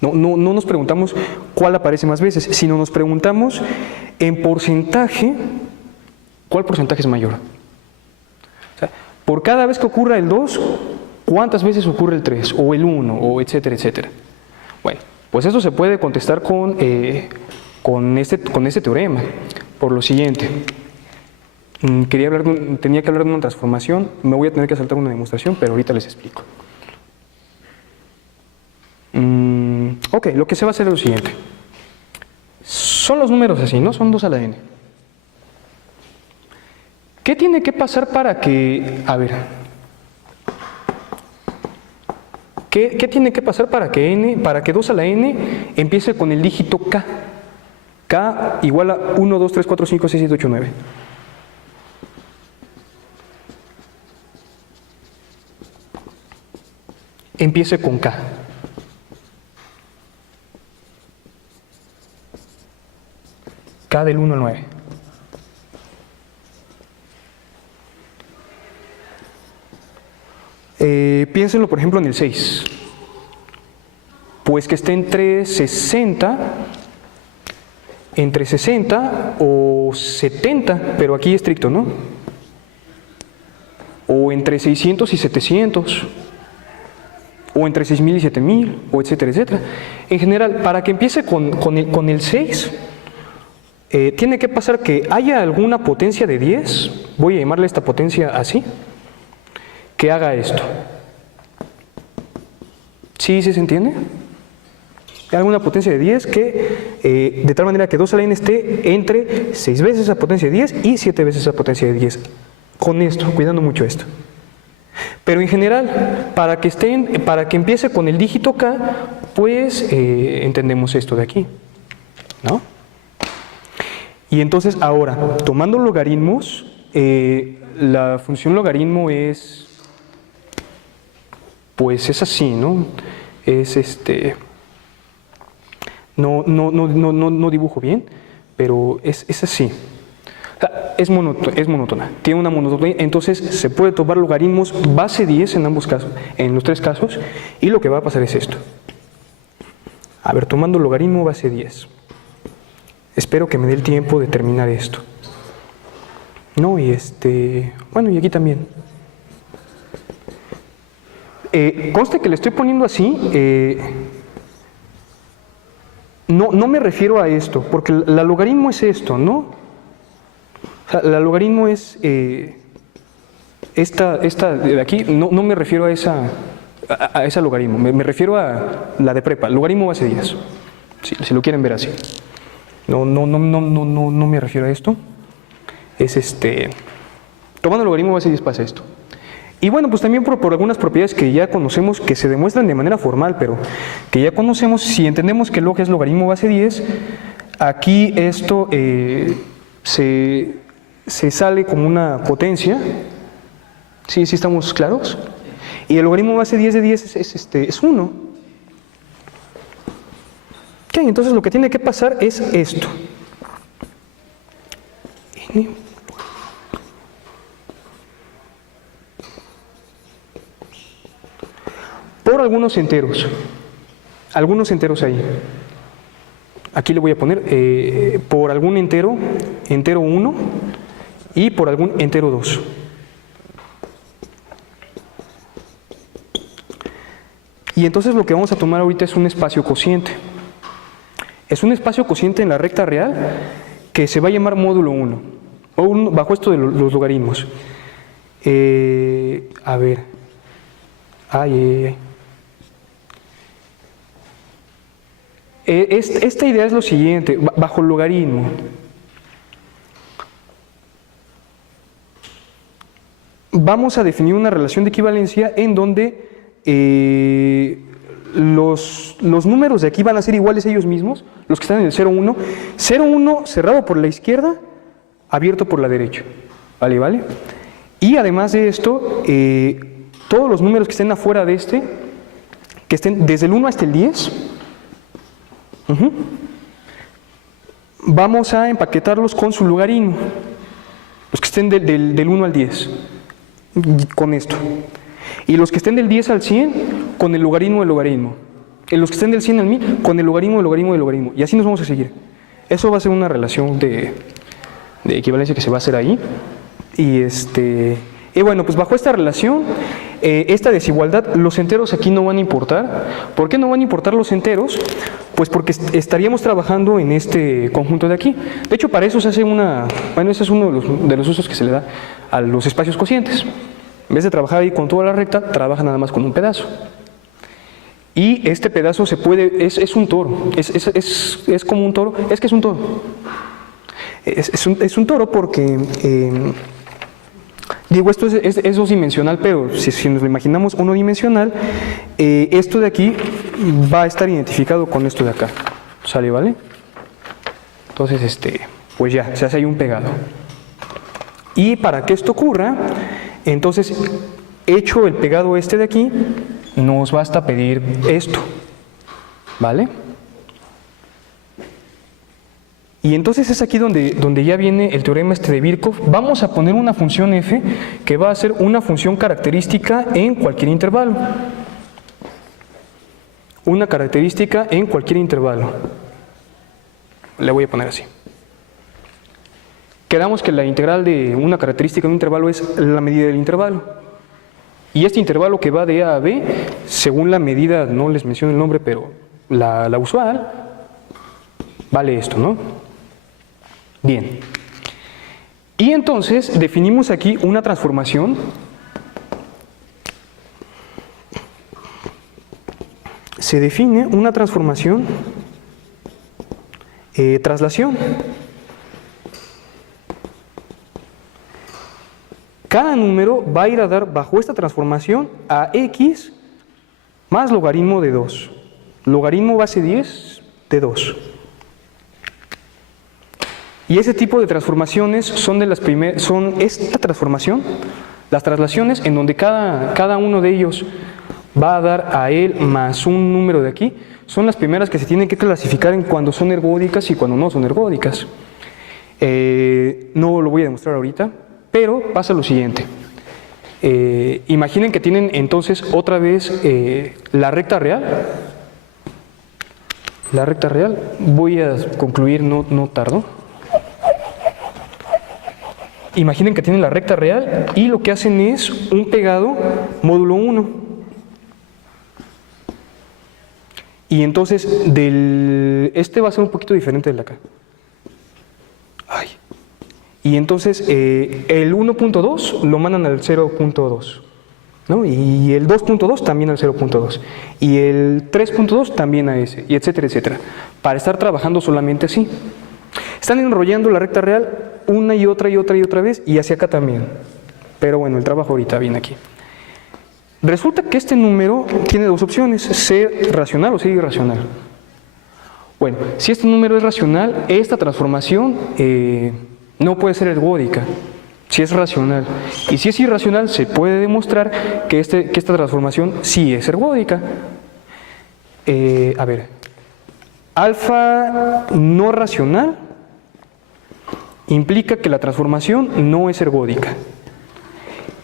No nos preguntamos cuál aparece más veces, sino nos preguntamos en porcentaje, ¿cuál porcentaje es mayor? O sea, por cada vez que ocurra el 2, ¿cuántas veces ocurre el 3? O el 1, o etcétera, etcétera. Bueno, pues eso se puede contestar con este teorema, por lo siguiente. tenía que hablar de una transformación. Me voy a tener que saltar una demostración, pero ahorita les explico. Ok, lo que se va a hacer es lo siguiente. Son los números así, ¿no? Son 2 a la n. ¿Qué tiene que pasar para que... A ver... ¿Qué tiene que pasar para que 2 a la n empiece con el dígito k? K igual a 1, 2, 3, 4, 5, 6, 7, 8, 9. Empiece con K. K del 1 al 9. Piénsenlo, por ejemplo, en el 6. Pues que esté entre 60 o 70, pero aquí estricto, ¿no? O entre 600 y 700, o entre 6000 y 7000, o etcétera, etcétera. En general, para que empiece con el 6, tiene que pasar que haya alguna potencia de 10, voy a llamarle esta potencia así, que haga esto. ¿Sí se entiende? Alguna potencia de 10 que, de tal manera que 2 a la n esté entre 6 veces esa potencia de 10 y 7 veces esa potencia de 10. Con esto, cuidando mucho esto. Pero en general, para que empiece con el dígito k, pues entendemos esto de aquí, ¿no? Y entonces ahora, tomando logaritmos, la función logaritmo es, pues es así, ¿no? Es no dibujo bien, pero es así. O sea, es monótona, tiene una monotonía, entonces se puede tomar logaritmos base 10 en ambos casos, en los 3 casos, y lo que va a pasar es esto. A ver, tomando logaritmo base 10. Espero que me dé el tiempo de terminar esto. No, y bueno, y aquí también. Conste que le estoy poniendo así, no me refiero a esto, porque la logaritmo es esto, ¿no? O sea, la logaritmo es esta de aquí, no me refiero a esa logaritmo, me refiero a la de prepa, logaritmo base 10, si lo quieren ver así. No me refiero a esto, es tomando logaritmo base 10 pasa esto. Y bueno, pues también por algunas propiedades que ya conocemos, que se demuestran de manera formal, pero que ya conocemos, si entendemos que log es logaritmo base 10, aquí esto se sale como una potencia. ¿Sí estamos claros? Y el logaritmo base 10 de 10 es 1. Ok, entonces lo que tiene que pasar es esto. N por algunos enteros ahí. Aquí le voy a poner por algún entero 1 y por algún entero 2. Y entonces lo que vamos a tomar ahorita es un espacio cociente. Es un espacio cociente en la recta real que se va a llamar módulo 1, o bajo esto de los logaritmos. A ver. Esta idea es lo siguiente, bajo el logaritmo. Vamos a definir una relación de equivalencia en donde los números de aquí van a ser iguales a ellos mismos, los que están en el 0, 1. 0, 1 cerrado por la izquierda, abierto por la derecha. ¿Vale? Y además de esto, todos los números que estén afuera de que estén desde el 1 hasta el 10, vamos a empaquetarlos con su logaritmo. Los que estén del 1 al 10, con esto. Y los que estén del 10 al 100, con el logaritmo del logaritmo. Y los que estén del 100 al 1000, con el logaritmo del logaritmo del logaritmo. Y así nos vamos a seguir. Eso va a ser una relación de equivalencia que se va a hacer ahí. Y bueno, pues bajo esta relación, esta desigualdad, los enteros aquí no van a importar. ¿Por qué no van a importar los enteros? Pues porque estaríamos trabajando en este conjunto de aquí. De hecho, para eso se hace ese es uno de los usos que se le da a los espacios cocientes. En vez de trabajar ahí con toda la recta, trabaja nada más con un pedazo. Y este pedazo es un toro, es como un toro, es que es un toro. Es un toro porque, digo, esto es dos-dimensional, pero si nos lo imaginamos uno-dimensional, esto de aquí va a estar identificado con esto de acá. ¿Sale, vale? Entonces, pues ya, se hace ahí un pegado. Y para que esto ocurra, entonces, hecho el pegado este de aquí, nos basta pedir esto, ¿vale? Y entonces es aquí donde ya viene el teorema de Birkhoff. Vamos a poner una función f que va a ser una función característica en cualquier intervalo. Una característica en cualquier intervalo. Le voy a poner así. Quedamos que la integral de una característica en un intervalo es la medida del intervalo. Y este intervalo que va de A a B, según la medida, no les menciono el nombre, pero la usual, vale esto, ¿no? Bien. Y entonces definimos aquí una transformación se define una transformación traslación. Cada número va a ir a dar bajo esta transformación a x más logaritmo de 2. Logaritmo base 10 de 2. Y ese tipo de transformaciones son esta transformación, las traslaciones en donde cada uno de ellos va a dar a él más un número de aquí, son las primeras que se tienen que clasificar en cuando son ergódicas y cuando no son ergódicas. No lo voy a demostrar ahorita, pero pasa lo siguiente. Imaginen que tienen entonces otra vez la recta real. La recta real, voy a concluir, no tardo. Imaginen que tienen la recta real y lo que hacen es un pegado módulo 1. Y entonces este va a ser un poquito diferente del de acá. Ay. Y entonces el 1.2 lo mandan al 0.2, ¿no? Y el 2.2 también al 0.2. Y el 3.2 también a ese, y etcétera, etcétera. Para estar trabajando solamente así. Están enrollando la recta real una y otra y otra y otra vez, y hacia acá también. Pero bueno, el trabajo ahorita viene aquí. Resulta que este número tiene dos opciones, ser racional o ser irracional. Bueno, si este número es racional, esta transformación no puede ser ergódica, si es racional. Y si es irracional, se puede demostrar que esta transformación sí es ergódica. A ver, alfa no racional implica que la transformación no es ergódica.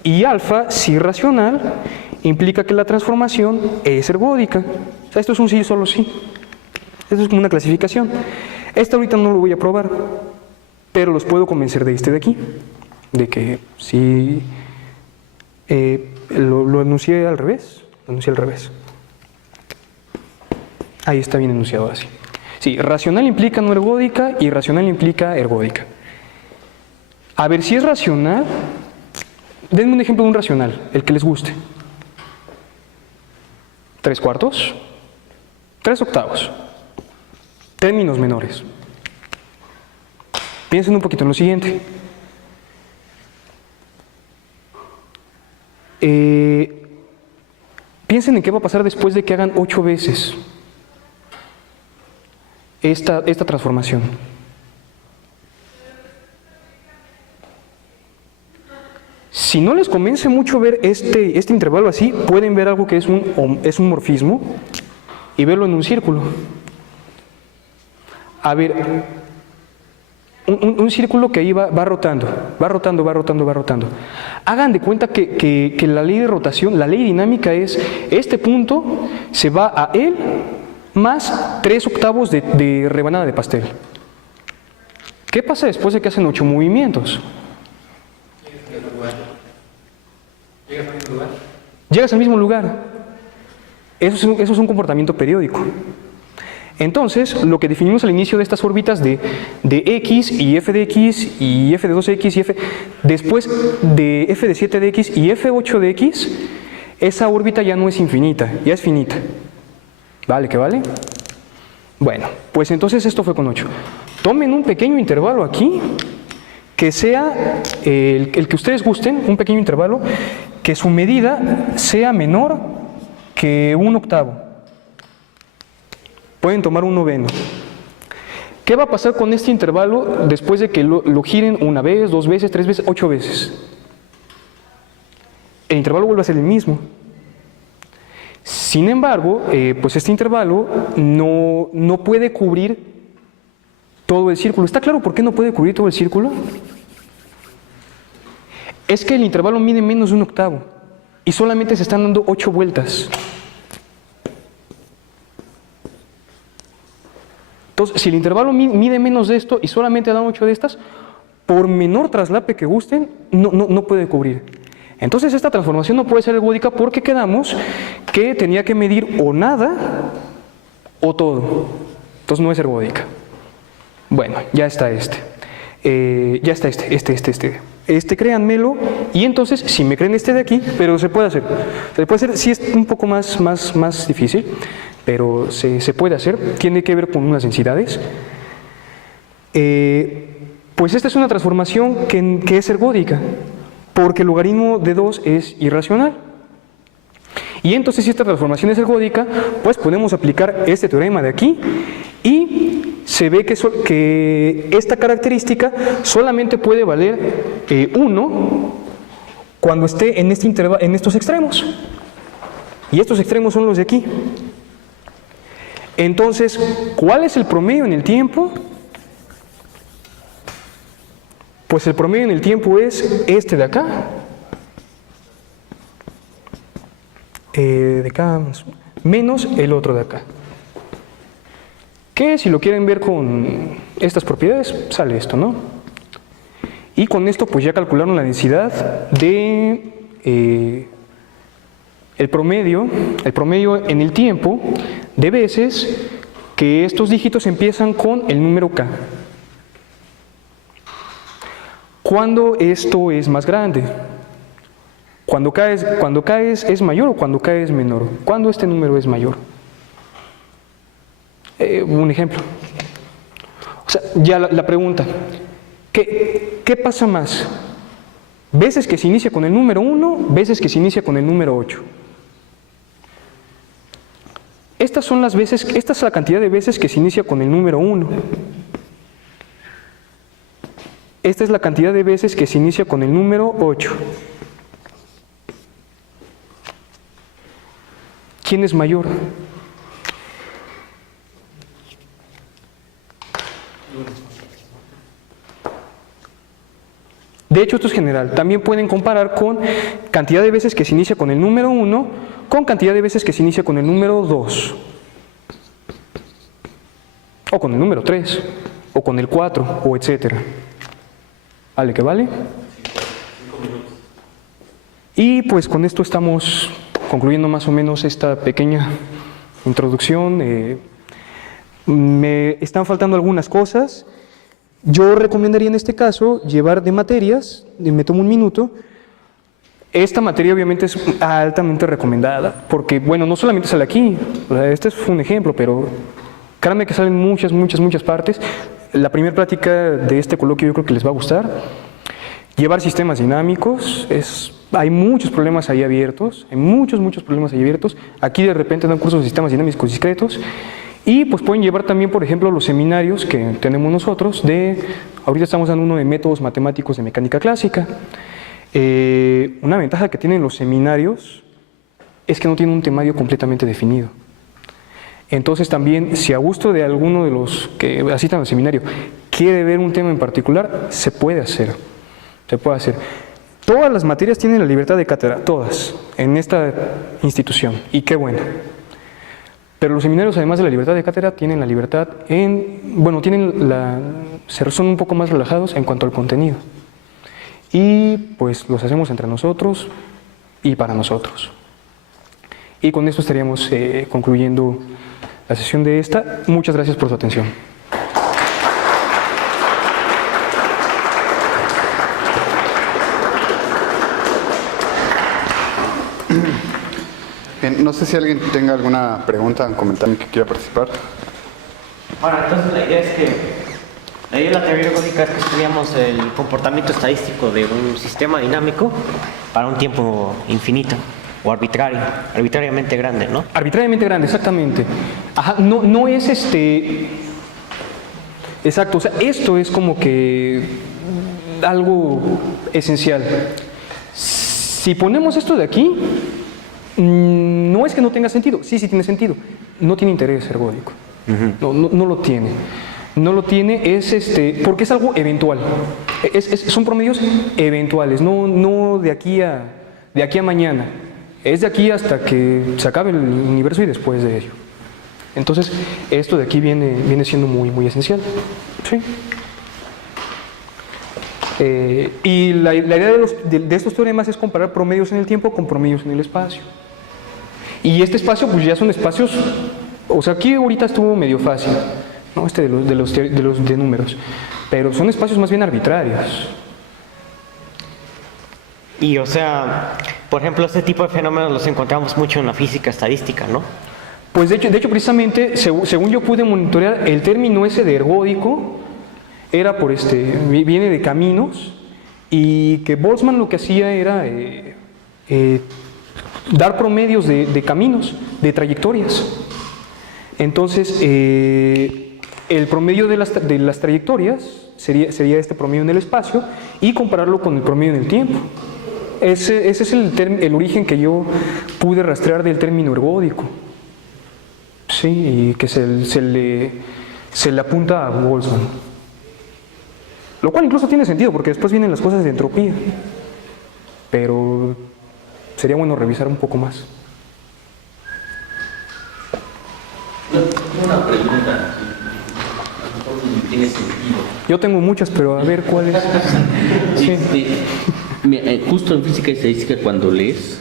Y alfa sí racional implica que la transformación es ergódica. O sea, esto es un sí, solo sí. Esto es como una clasificación. Esta ahorita no lo voy a probar, pero los puedo convencer de este de aquí, de que sí lo enuncié al revés. Lo enuncié al revés. Ahí está bien enunciado así. Sí, racional implica no ergódica y irracional implica ergódica. A ver, si es racional, denme un ejemplo de un racional, el que les guste. 3/4, 3/8, términos menores. Piensen un poquito en lo siguiente. Piensen en qué va a pasar después de que hagan 8 veces esta transformación. Si no les convence mucho ver este intervalo así, pueden ver algo que es un morfismo y verlo en un círculo. A ver, un círculo que ahí va rotando. Hagan de cuenta que la ley de rotación, la ley dinámica es, este punto se va a él más 3/8 de rebanada de pastel. ¿Qué pasa después de que hacen 8 movimientos? Llegas al mismo lugar. Eso es un comportamiento periódico. Entonces, lo que definimos al inicio de estas órbitas de x y f de x y f de 2x y f, después de f de 7 de x y f8 de x, esa órbita ya no es infinita, ya es finita. ¿Vale? ¿Qué vale? Bueno, pues entonces esto fue con 8. Tomen un pequeño intervalo aquí, que sea el que ustedes gusten, un pequeño intervalo, que su medida sea menor que 1/8. Pueden tomar un noveno. ¿Qué va a pasar con este intervalo después de que lo giren una vez, 2 veces, 3 veces, 8 veces? El intervalo vuelve a ser el mismo. Sin embargo, pues este intervalo no puede cubrir todo el círculo. ¿Está claro por qué no puede cubrir todo el círculo? Es que el intervalo mide menos de 1/8 y solamente se están dando 8 vueltas. Entonces, si el intervalo mide menos de esto y solamente dan 8 de estas, por menor traslape que gusten, no puede cubrir. Entonces, esta transformación no puede ser ergódica porque quedamos que tenía que medir o nada o todo. Entonces, no es ergódica. Bueno, ya está este. Ya está este, créanmelo. Y entonces, si me creen este de aquí, pero se puede hacer. Se puede hacer, sí es un poco más difícil, pero se puede hacer. Tiene que ver con unas densidades. Pues esta es una transformación que es ergódica, porque el logaritmo de 2 es irracional. Y entonces, si esta transformación es ergódica, pues podemos aplicar este teorema de aquí y se ve que esta característica solamente puede valer 1 cuando esté en estos extremos. Y estos extremos son los de aquí. Entonces, ¿cuál es el promedio en el tiempo? Pues el promedio en el tiempo es este de acá. De acá menos el otro de acá. Que si lo quieren ver con estas propiedades, sale esto, ¿no? Y con esto pues ya calcularon la densidad de el promedio en el tiempo de veces que estos dígitos empiezan con el número k. ¿Cuándo esto es más grande? ¿Cuando k es mayor o cuando k es menor? ¿Cuándo este número es mayor? Un ejemplo. O sea, ya la pregunta. ¿Qué pasa más? ¿Veces que se inicia con el número 1? ¿Veces que se inicia con el número 8? Esta es la cantidad de veces que se inicia con el número 1. Esta es la cantidad de veces que se inicia con el número 8. ¿Quién es mayor? De hecho, esto es general. También pueden comparar con cantidad de veces que se inicia con el número 1 con cantidad de veces que se inicia con el número 2. O con el número 3. O con el 4. O etcétera. ¿Vale que vale? Y pues con esto estamos concluyendo más o menos esta pequeña introducción. Me están faltando algunas cosas. Yo recomendaría en este caso llevar de materias, me tomo un minuto. Esta materia obviamente es altamente recomendada, porque bueno, no solamente sale aquí, o sea, este es un ejemplo, pero créanme que salen muchas partes. La primera plática de este coloquio yo creo que les va a gustar. Llevar sistemas dinámicos, hay muchos problemas ahí abiertos, hay muchos problemas ahí abiertos. Aquí de repente dan cursos de sistemas dinámicos discretos. Y pues pueden llevar también, por ejemplo, los seminarios que tenemos nosotros ahorita estamos dando uno de métodos matemáticos de mecánica clásica. Una ventaja que tienen los seminarios es que no tienen un temario completamente definido. Entonces también, si a gusto de alguno de los que asistan al seminario quiere ver un tema en particular, se puede hacer. Todas las materias tienen la libertad de cátedra, todas, en esta institución, y qué bueno. Pero los seminarios, además de la libertad de cátedra, tienen la libertad son un poco más relajados en cuanto al contenido. Y pues los hacemos entre nosotros y para nosotros. Y con esto estaríamos concluyendo la sesión de esta. Muchas gracias por su atención. Bien, no sé si alguien tenga alguna pregunta o comentario que quiera participar. Bueno, entonces la idea es que la idea de la teoría ergódica es que estudiamos el comportamiento estadístico de un sistema dinámico para un tiempo infinito o arbitrariamente grande, ¿no? Arbitrariamente grande, exactamente. Ajá, no es exacto, o sea, esto es como que algo esencial. Si ponemos esto de aquí, no es que no tenga sentido, sí tiene sentido, no tiene interés ergódico, no lo tiene. No lo tiene, porque es algo eventual, son promedios eventuales, no de aquí a mañana, es de aquí hasta que se acabe el universo y después de ello. Entonces, esto de aquí viene siendo muy, muy esencial. ¿Sí? Y la idea de estos teoremas es comparar promedios en el tiempo con promedios en el espacio. Y este espacio, pues ya son espacios, o sea, aquí ahorita estuvo medio fácil, ¿no? De los de números, pero son espacios más bien arbitrarios. Y o sea, por ejemplo, este tipo de fenómenos los encontramos mucho en la física estadística, ¿no? Pues de hecho precisamente, según yo pude monitorear, el término ese de ergódico era viene de caminos, y que Boltzmann lo que hacía era dar promedios de caminos, de trayectorias. Entonces, el promedio de las trayectorias sería este promedio en el espacio y compararlo con el promedio en el tiempo. Ese es el origen que yo pude rastrear del término ergódico. Sí, y que se le apunta a Boltzmann. Lo cual incluso tiene sentido, porque después vienen las cosas de entropía. Pero sería bueno revisar un poco más. Una pregunta, a lo mejor no tiene sentido. Yo tengo muchas, pero a ver cuál es. Sí. Justo en física y estadística, cuando lees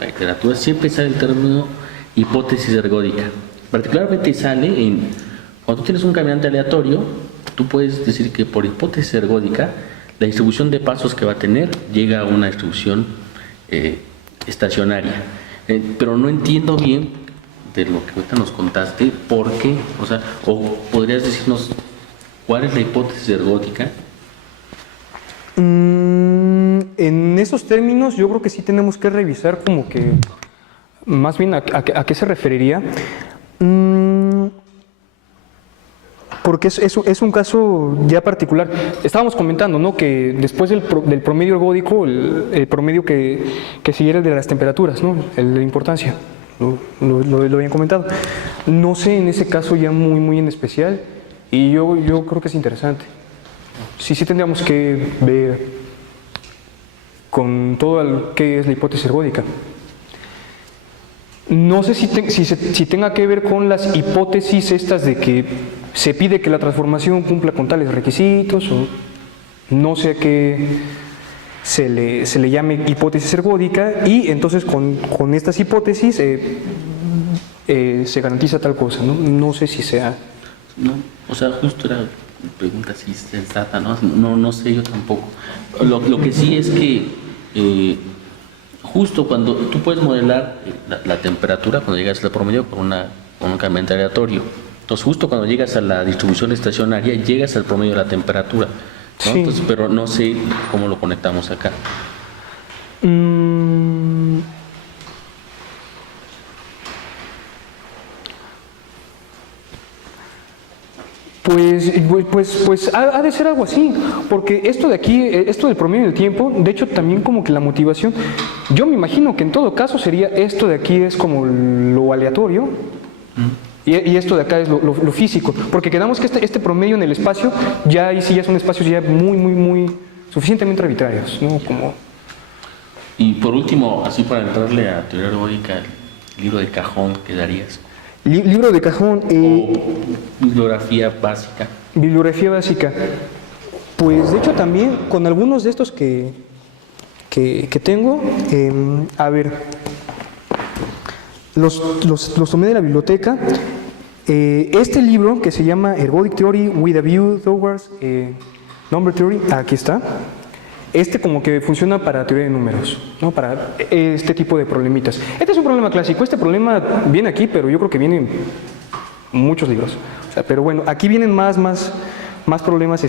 la literatura, siempre sale el término hipótesis ergódica. Particularmente sale cuando tú tienes un caminante aleatorio, tú puedes decir que por hipótesis ergódica, la distribución de pasos que va a tener llega a una distribución estacionaria. Pero no entiendo bien de lo que ahorita nos contaste, ¿por qué? O podrías decirnos cuál es la hipótesis ergódica. En esos términos yo creo que sí tenemos que revisar como que más bien a qué se referiría, porque es un caso ya particular. Estábamos comentando, ¿no?, que después del promedio ergódico, el promedio que siguiera el de las temperaturas, ¿no?, el de importancia. Lo habían comentado. No sé en ese caso ya muy, muy en especial, y yo creo que es interesante. Sí tendríamos que ver con todo qué es la hipótesis ergódica. No sé si tenga que ver con las hipótesis estas de que se pide que la transformación cumpla con tales requisitos, o no sé a qué se le llame hipótesis ergódica, y entonces con estas hipótesis se garantiza tal cosa, ¿no? No sé si sea... No, justo era pregunta así sensata, ¿no? No sé yo tampoco. Lo que sí es que justo cuando tú puedes modelar la temperatura, cuando llegas al promedio con un caminante aleatorio, entonces justo cuando llegas a la distribución estacionaria, llegas al promedio de la temperatura, ¿no? Sí. Entonces, pero no sé cómo lo conectamos acá. Pues ha de ser algo así, porque esto de aquí, esto del promedio del tiempo, de hecho también como que la motivación, yo me imagino que en todo caso sería esto de aquí es como lo aleatorio, y esto de acá es lo físico, porque quedamos que este promedio en el espacio, ya ahí sí ya son espacios ya muy, muy, muy suficientemente arbitrarios, ¿no? Como... Y por último, así para entrarle a teoría ergódica, el libro de cajón que darías. Libro de cajón. O bibliografía básica. Bibliografía básica. Pues de hecho también con algunos de estos que tengo, a ver, los tomé de la biblioteca. Este libro que se llama Ergodic Theory with a View Towards Number Theory, aquí está. Este como que funciona para teoría de números, ¿no? Para este tipo de problemitas. Este es un problema clásico. Este problema viene aquí, pero yo creo que viene en muchos libros. O sea, pero bueno, aquí vienen más problemas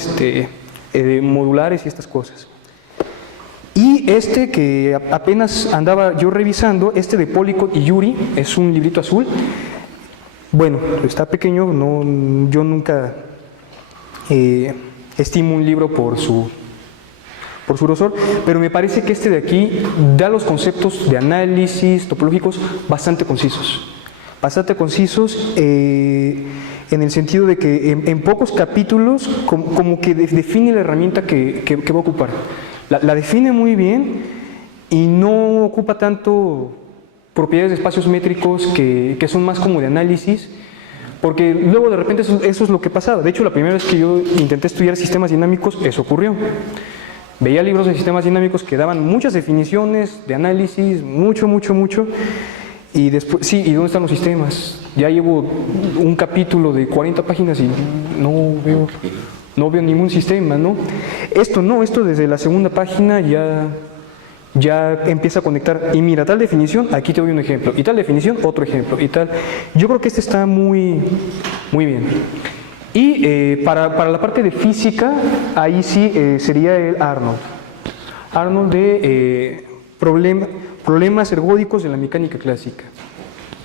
modulares y estas cosas. Y este que apenas andaba yo revisando, este de Polycott y Yuri, es un librito azul. Bueno, está pequeño, yo nunca estimo un libro por su grosor, pero me parece que este de aquí da los conceptos de análisis topológicos bastante concisos. Bastante concisos en el sentido de que en pocos capítulos como que define la herramienta que va a ocupar. La define muy bien y no ocupa tanto propiedades de espacios métricos que son más como de análisis, porque luego de repente eso es lo que pasaba. De hecho, la primera vez que yo intenté estudiar sistemas dinámicos, eso ocurrió. Veía libros de sistemas dinámicos que daban muchas definiciones de análisis, mucho, y después, sí, ¿y dónde están los sistemas? Ya llevo un capítulo de 40 páginas y no veo ningún sistema, ¿no? Esto desde la segunda página ya empieza a conectar. Y mira, tal definición, aquí te doy un ejemplo. Y tal definición, otro ejemplo. Y tal. Yo creo que este está muy bien. Y para la parte de física, ahí sí sería el Arnold. Arnold de problemas ergódicos de la mecánica clásica.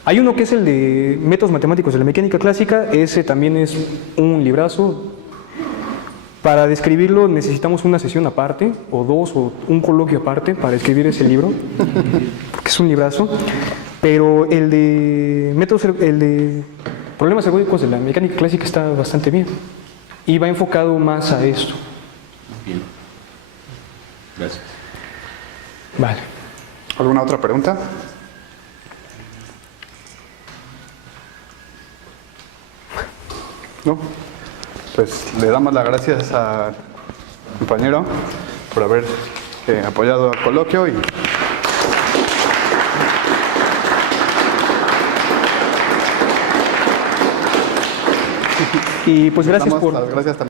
Hay uno que es el de métodos matemáticos de la mecánica clásica. Ese también es un librazo. Para describirlo necesitamos una sesión aparte, o dos, o un coloquio aparte para escribir ese libro, porque es un librazo. Pero el de problemas ergódicos de la mecánica clásica está bastante bien y va enfocado más a esto. Bien. Gracias. Vale. ¿Alguna otra pregunta? ¿No? Pues le damos las gracias al compañero por haber apoyado al coloquio y pues gracias damos por... las gracias también.